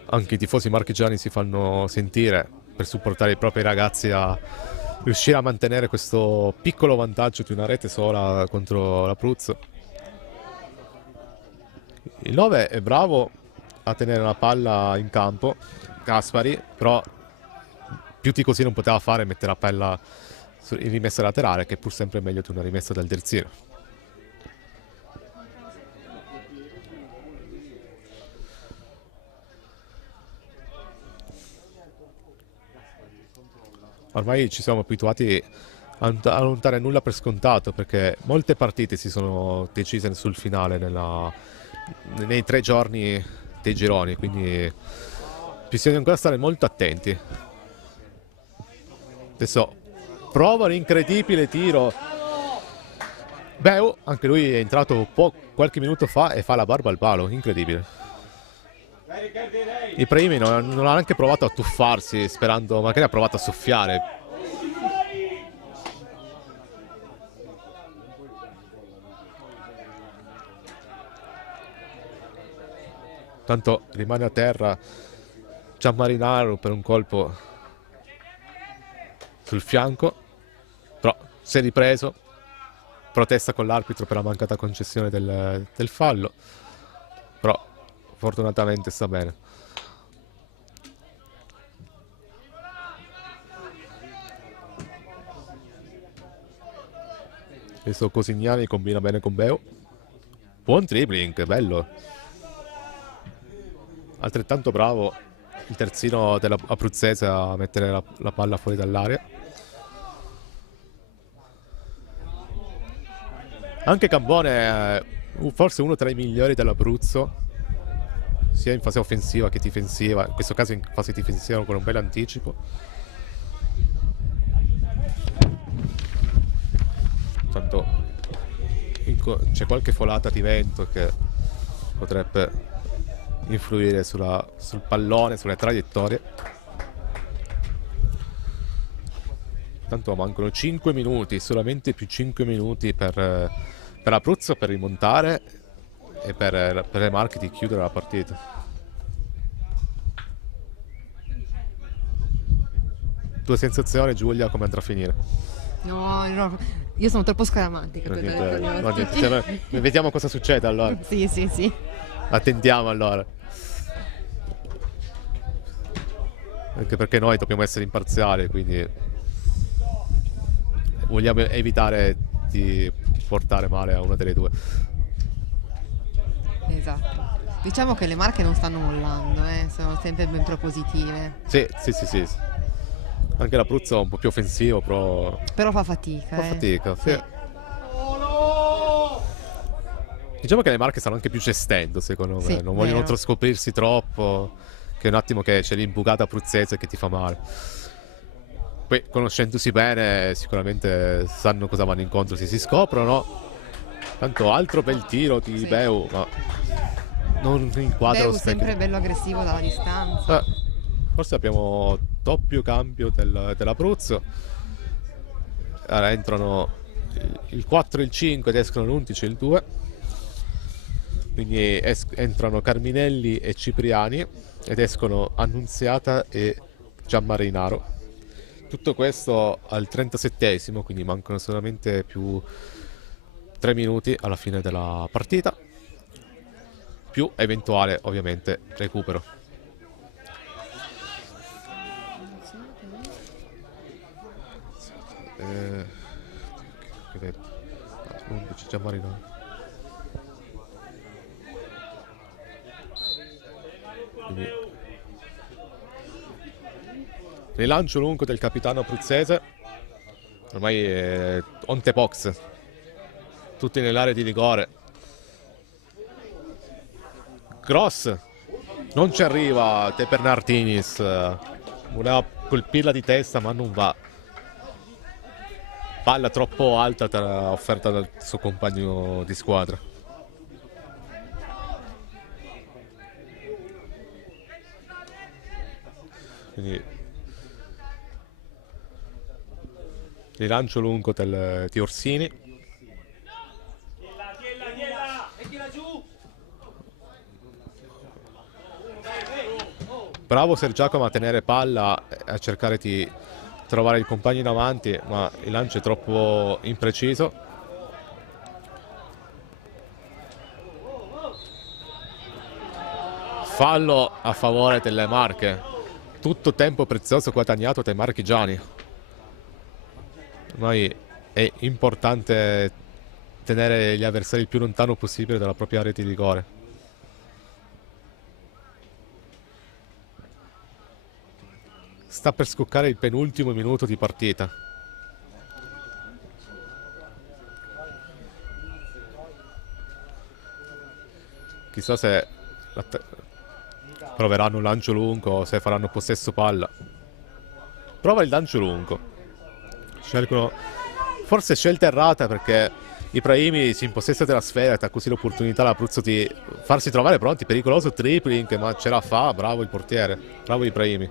Anche i tifosi marchigiani si fanno sentire per supportare i propri ragazzi a riuscire a mantenere questo piccolo vantaggio di una rete sola contro l'Abruzzo. Il 9 è bravo a tenere la palla in campo, Gaspari, però più di così non poteva fare, mettere la palla in rimessa laterale, che è pur sempre meglio di una rimessa dal terzino. Ormai ci siamo abituati a non dare nulla per scontato, perché molte partite si sono decise sul finale nei 3 giorni dei gironi, quindi bisogna ancora stare molto attenti. Adesso prova un incredibile tiro. Beu, anche lui è entrato qualche minuto fa e fa la barba al palo, incredibile. Ibrahimi non ha neanche provato a tuffarsi, sperando, magari ha provato a soffiare. Tanto rimane a terra Gianmarinaro per un colpo sul fianco, però si è ripreso, protesta con l'arbitro per la mancata concessione del fallo, però fortunatamente sta bene. Adesso Cosignani combina bene con Beu. Buon dribbling, bello. Altrettanto bravo il terzino dell'Abruzzese a mettere la palla fuori dall'area. Anche Cambone è forse uno tra i migliori dell'Abruzzo, sia in fase offensiva che difensiva, in questo caso in fase difensiva con un bel anticipo. Tanto c'è qualche folata di vento che potrebbe influire sul pallone, sulle traiettorie. Tanto mancano 5 minuti, solamente più 5 minuti per Abruzzo per rimontare e per le Marche di chiudere la partita. Tua sensazione, Giulia, come andrà a finire? No, io sono troppo scaramantica per Vediamo cosa succede allora. Sì. Attendiamo allora. Anche perché noi dobbiamo essere imparziali, quindi vogliamo evitare di portare male a una delle due. Esatto. Diciamo che le Marche non stanno mollando, sono sempre ben propositive. Sì. Anche l'Abruzzo è un po' più offensivo, però fa fatica. sì. Diciamo che le Marche stanno anche più gestendo, secondo me. Sì, Non vogliono vero. scoprirsi troppo, che è un attimo che c'è l'imbucata abruzzese che ti fa male. Poi, conoscendosi bene, sicuramente sanno cosa vanno incontro se si scoprono. Tanto altro bel tiro di Sì. Beu, ma non inquadra lo Beu specchio. sempre bello aggressivo dalla distanza. Forse abbiamo doppio cambio dell'Abruzzo. Allora entrano il 4 e il 5 ed escono l'11 e il 2. Quindi entrano Carminelli e Cipriani ed escono Annunziata e Gianmarinaro. Tutto questo al 37esimo, quindi mancano solamente più 3 minuti alla fine della partita, più eventuale ovviamente recupero. Che detto? 11 Gianmarinaro. Quindi rilancio lungo del capitano abruzzese, ormai è on the box, tutti nell'area di rigore. Gross non ci arriva De Bernardinis, voleva colpirla di testa ma non va. Palla troppo alta offerta dal suo compagno di squadra. Quindi rilancio lungo di Orsini. Mettila giù. Bravo Sergiacomo a tenere palla e a cercare di trovare il compagno in avanti, ma il lancio è troppo impreciso. Fallo a favore delle Marche. Tutto tempo prezioso guadagnato dai marchigiani. Ormai è importante tenere gli avversari il più lontano possibile dalla propria rete di rigore. Sta per scoccare il penultimo minuto di partita. Chissà se proveranno un lancio lungo o se faranno possesso palla. Prova il lancio lungo. Scelgono forse scelta errata perché Ibrahimi si impossessa della sfera e dà così l'opportunità all'Abruzzo di farsi trovare pronti. Pericoloso tripling, ma ce la fa. Bravo il portiere, bravo Ibrahimi.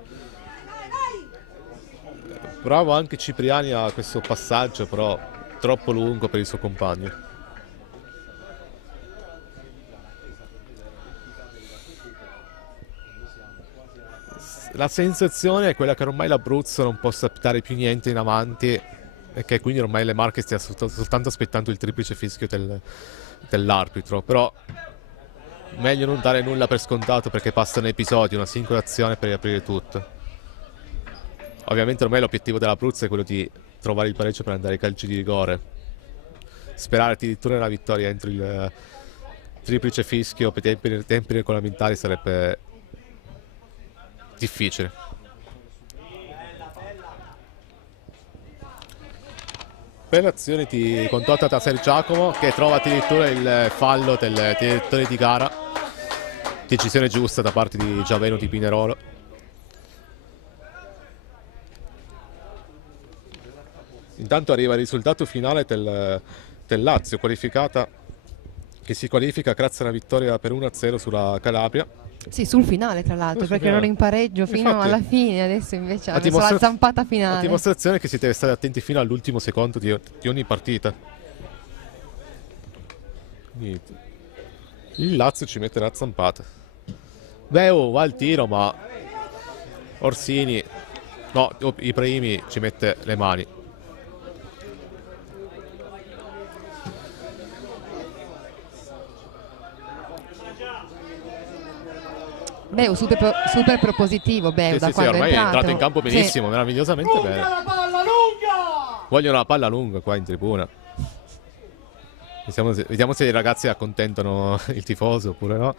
Bravo anche Cipriani a questo passaggio, però troppo lungo per il suo compagno. la sensazione è quella che ormai l'Abruzzo non possa dare più niente in avanti e che quindi ormai le Marche stia soltanto aspettando il triplice fischio dell'arbitro. Però meglio non dare nulla per scontato, perché passano episodi, una singola azione per riaprire tutto. Ovviamente ormai l'obiettivo dell'Abruzzo è quello di trovare il pareggio per andare ai calci di rigore. Sperare addirittura nella vittoria entro il triplice fischio per tempi regolamentari sarebbe difficile. Per l'azione di condotta da Ser Giacomo, che trova addirittura il fallo del direttore di gara. Decisione giusta da parte di Giaveno di Pinerolo. Intanto arriva il risultato finale del Lazio, che si qualifica grazie a una vittoria per 1-0 sulla Calabria. Sì, sul finale tra l'altro, Sul perché finale. erano in pareggio fino Infatti, alla fine, adesso invece a hanno messo la dimostra- zampata A finale. dimostrazione che si deve stare attenti fino all'ultimo secondo di ogni partita. Quindi il Lazio ci mette la zampata. Beu va al tiro, ma Orsini, no, Ibrahimi ci mette le mani. Beh, super propositivo, Beh, Sì, da sì, sì, quando ormai è entrato in campo Sì. benissimo, meravigliosamente bene. Vogliono la palla lunga qua in tribuna. Vediamo se i ragazzi accontentano il tifoso oppure no.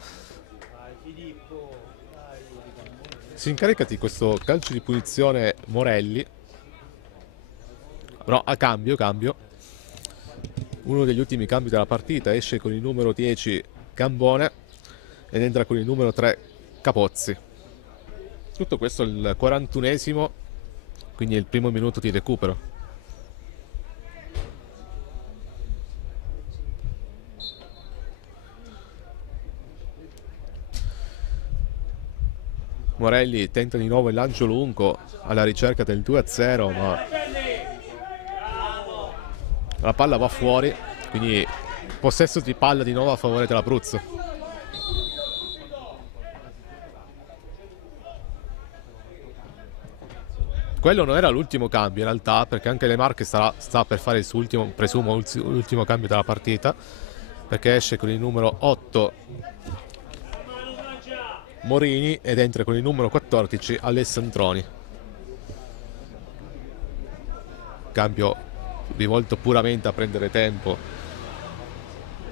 Si incarica di questo calcio di punizione Morelli. No, a cambio. Uno degli ultimi cambi della partita, esce con il numero 10 Gambone ed entra con il numero 3 Capozzi. Tutto questo il 41esimo, quindi è il primo minuto di recupero. Morelli tenta di nuovo il lancio lungo alla ricerca del 2-0, ma la palla va fuori, quindi possesso di palla di nuovo a favore dell'Abruzzo. Quello non era l'ultimo cambio in realtà, perché anche Le Marche sta per fare il suo ultimo, presumo, ultimo cambio della partita, perché esce con il numero 8 Morini ed entra con il numero 14 Alessandroni. Cambio rivolto puramente a prendere tempo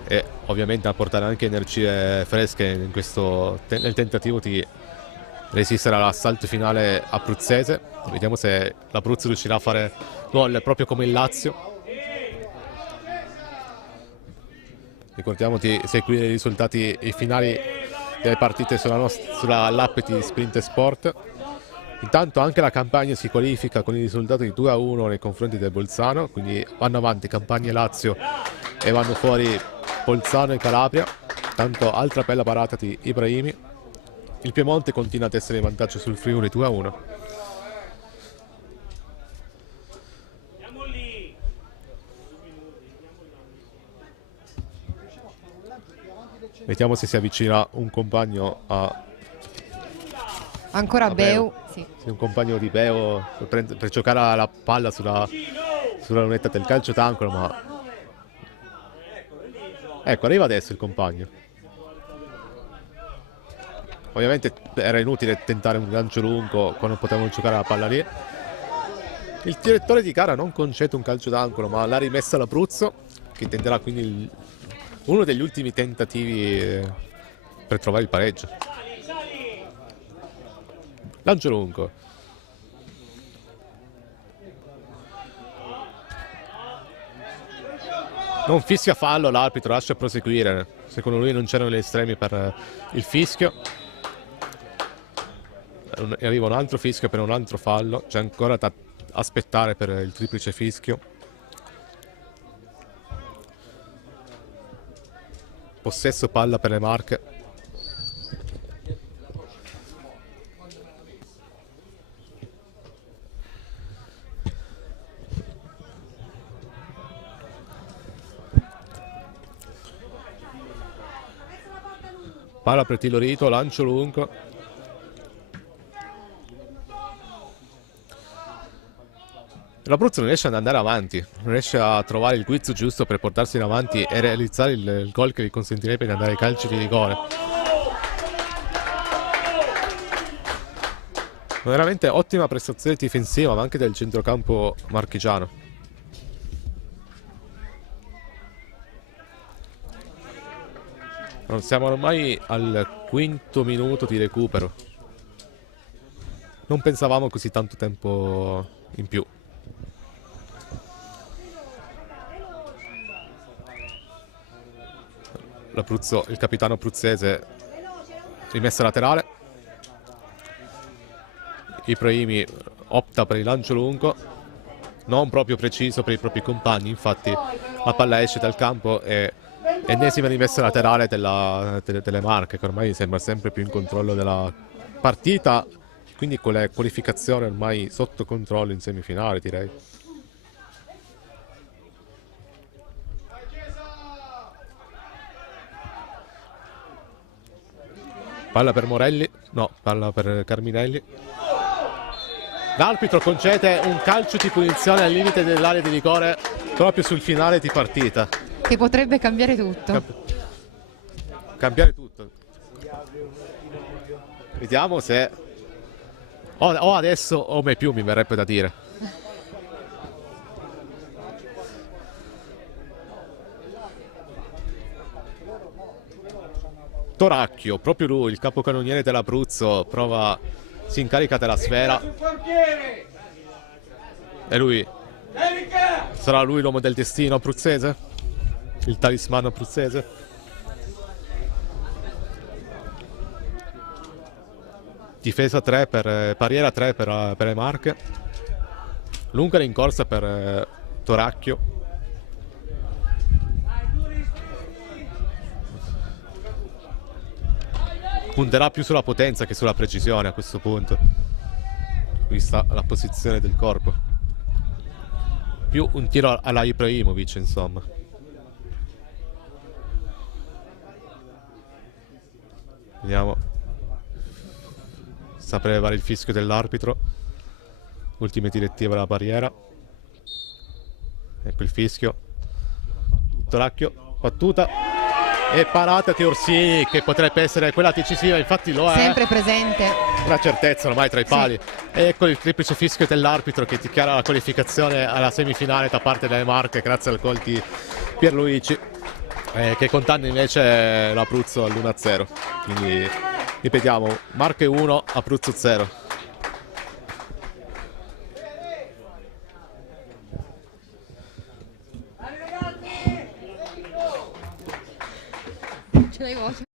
e ovviamente a portare anche energie fresche in nel tentativo di resistere all'assalto finale abruzzese. Vediamo se l'Abruzzo riuscirà a fare gol proprio come il Lazio. Ricordiamo di seguire i risultati finali delle partite sulla app di Sprint Sport. Intanto anche la Campania si qualifica con il risultato di 2-1 nei confronti del Bolzano, quindi vanno avanti Campania e Lazio e vanno fuori Bolzano e Calabria. Tanto altra bella parata di Ibrahimi. Il Piemonte continua ad essere in vantaggio sul Friuli 2-1. Vediamo se si avvicina un compagno Ancora a Beu, sì. Sì, un compagno di Beo per giocare la palla sulla lunetta del calcio d'angolo, ma ecco, arriva adesso il compagno. Ovviamente era inutile tentare un lancio lungo quando potevano giocare la palla lì. Il direttore di gara non concede un calcio d'angolo, ma l'ha rimessa l'Abruzzo, che tenterà quindi uno degli ultimi tentativi per trovare il pareggio. Lancio lungo. Non fischia fallo, l'arbitro lascia proseguire. Secondo lui non c'erano gli estremi per il fischio. E arriva un altro fischio per un altro fallo. C'è ancora da aspettare per il triplice fischio. Possesso palla per le Marche. Palla per Tilorito, lancio lungo. l'Abruzzo non riesce ad andare avanti, non riesce a trovare il guizzo giusto per portarsi in avanti e realizzare il gol che gli consentirebbe di andare ai calci di rigore. Veramente ottima prestazione difensiva, ma anche del centrocampo marchigiano. Siamo ormai al 5° minuto di recupero. Non pensavamo così tanto tempo in più. L'Abruzzo, il capitano abruzzese, rimessa laterale. Ibrahimi opta per il lancio lungo, non proprio preciso per i propri compagni, infatti la palla esce dal campo e ennesima rimessa laterale delle Marche, che ormai sembra sempre più in controllo della partita, quindi con le qualificazioni ormai sotto controllo in semifinale, direi. Palla per Morelli, no, palla per Carminelli. L'arbitro concede un calcio di punizione al limite dell'area di rigore proprio sul finale di partita. Che potrebbe cambiare tutto. Cambiare tutto. Vediamo se... O adesso o mai più, mi verrebbe da dire. Toracchio, proprio lui, il capocannoniere dell'Abruzzo, si incarica della sfera. E lui sarà lui l'uomo del destino abruzzese? Il talismano abruzzese? Difesa 3 per Pariera 3 per le Marche. Lunga rincorsa per Toracchio. Punterà più sulla potenza che sulla precisione a questo punto, vista la posizione del corpo. Più un tiro alla Ibrahimovic, insomma. Vediamo. Sta per levare il fischio dell'arbitro. Ultime direttive alla barriera. Ecco il fischio. Toracchio, battuta. E parata di Orsini, che potrebbe essere quella decisiva, infatti lo è. Sempre presente. Una certezza ormai tra i pali. Sì. Ecco il triplice fischio dell'arbitro che dichiara la qualificazione alla semifinale da parte delle Marche grazie al gol di Pierluigi, che condanna invece l'Abruzzo all'1-0. Quindi ripetiamo, Marche 1, Abruzzo 0. Ce l'hai voce.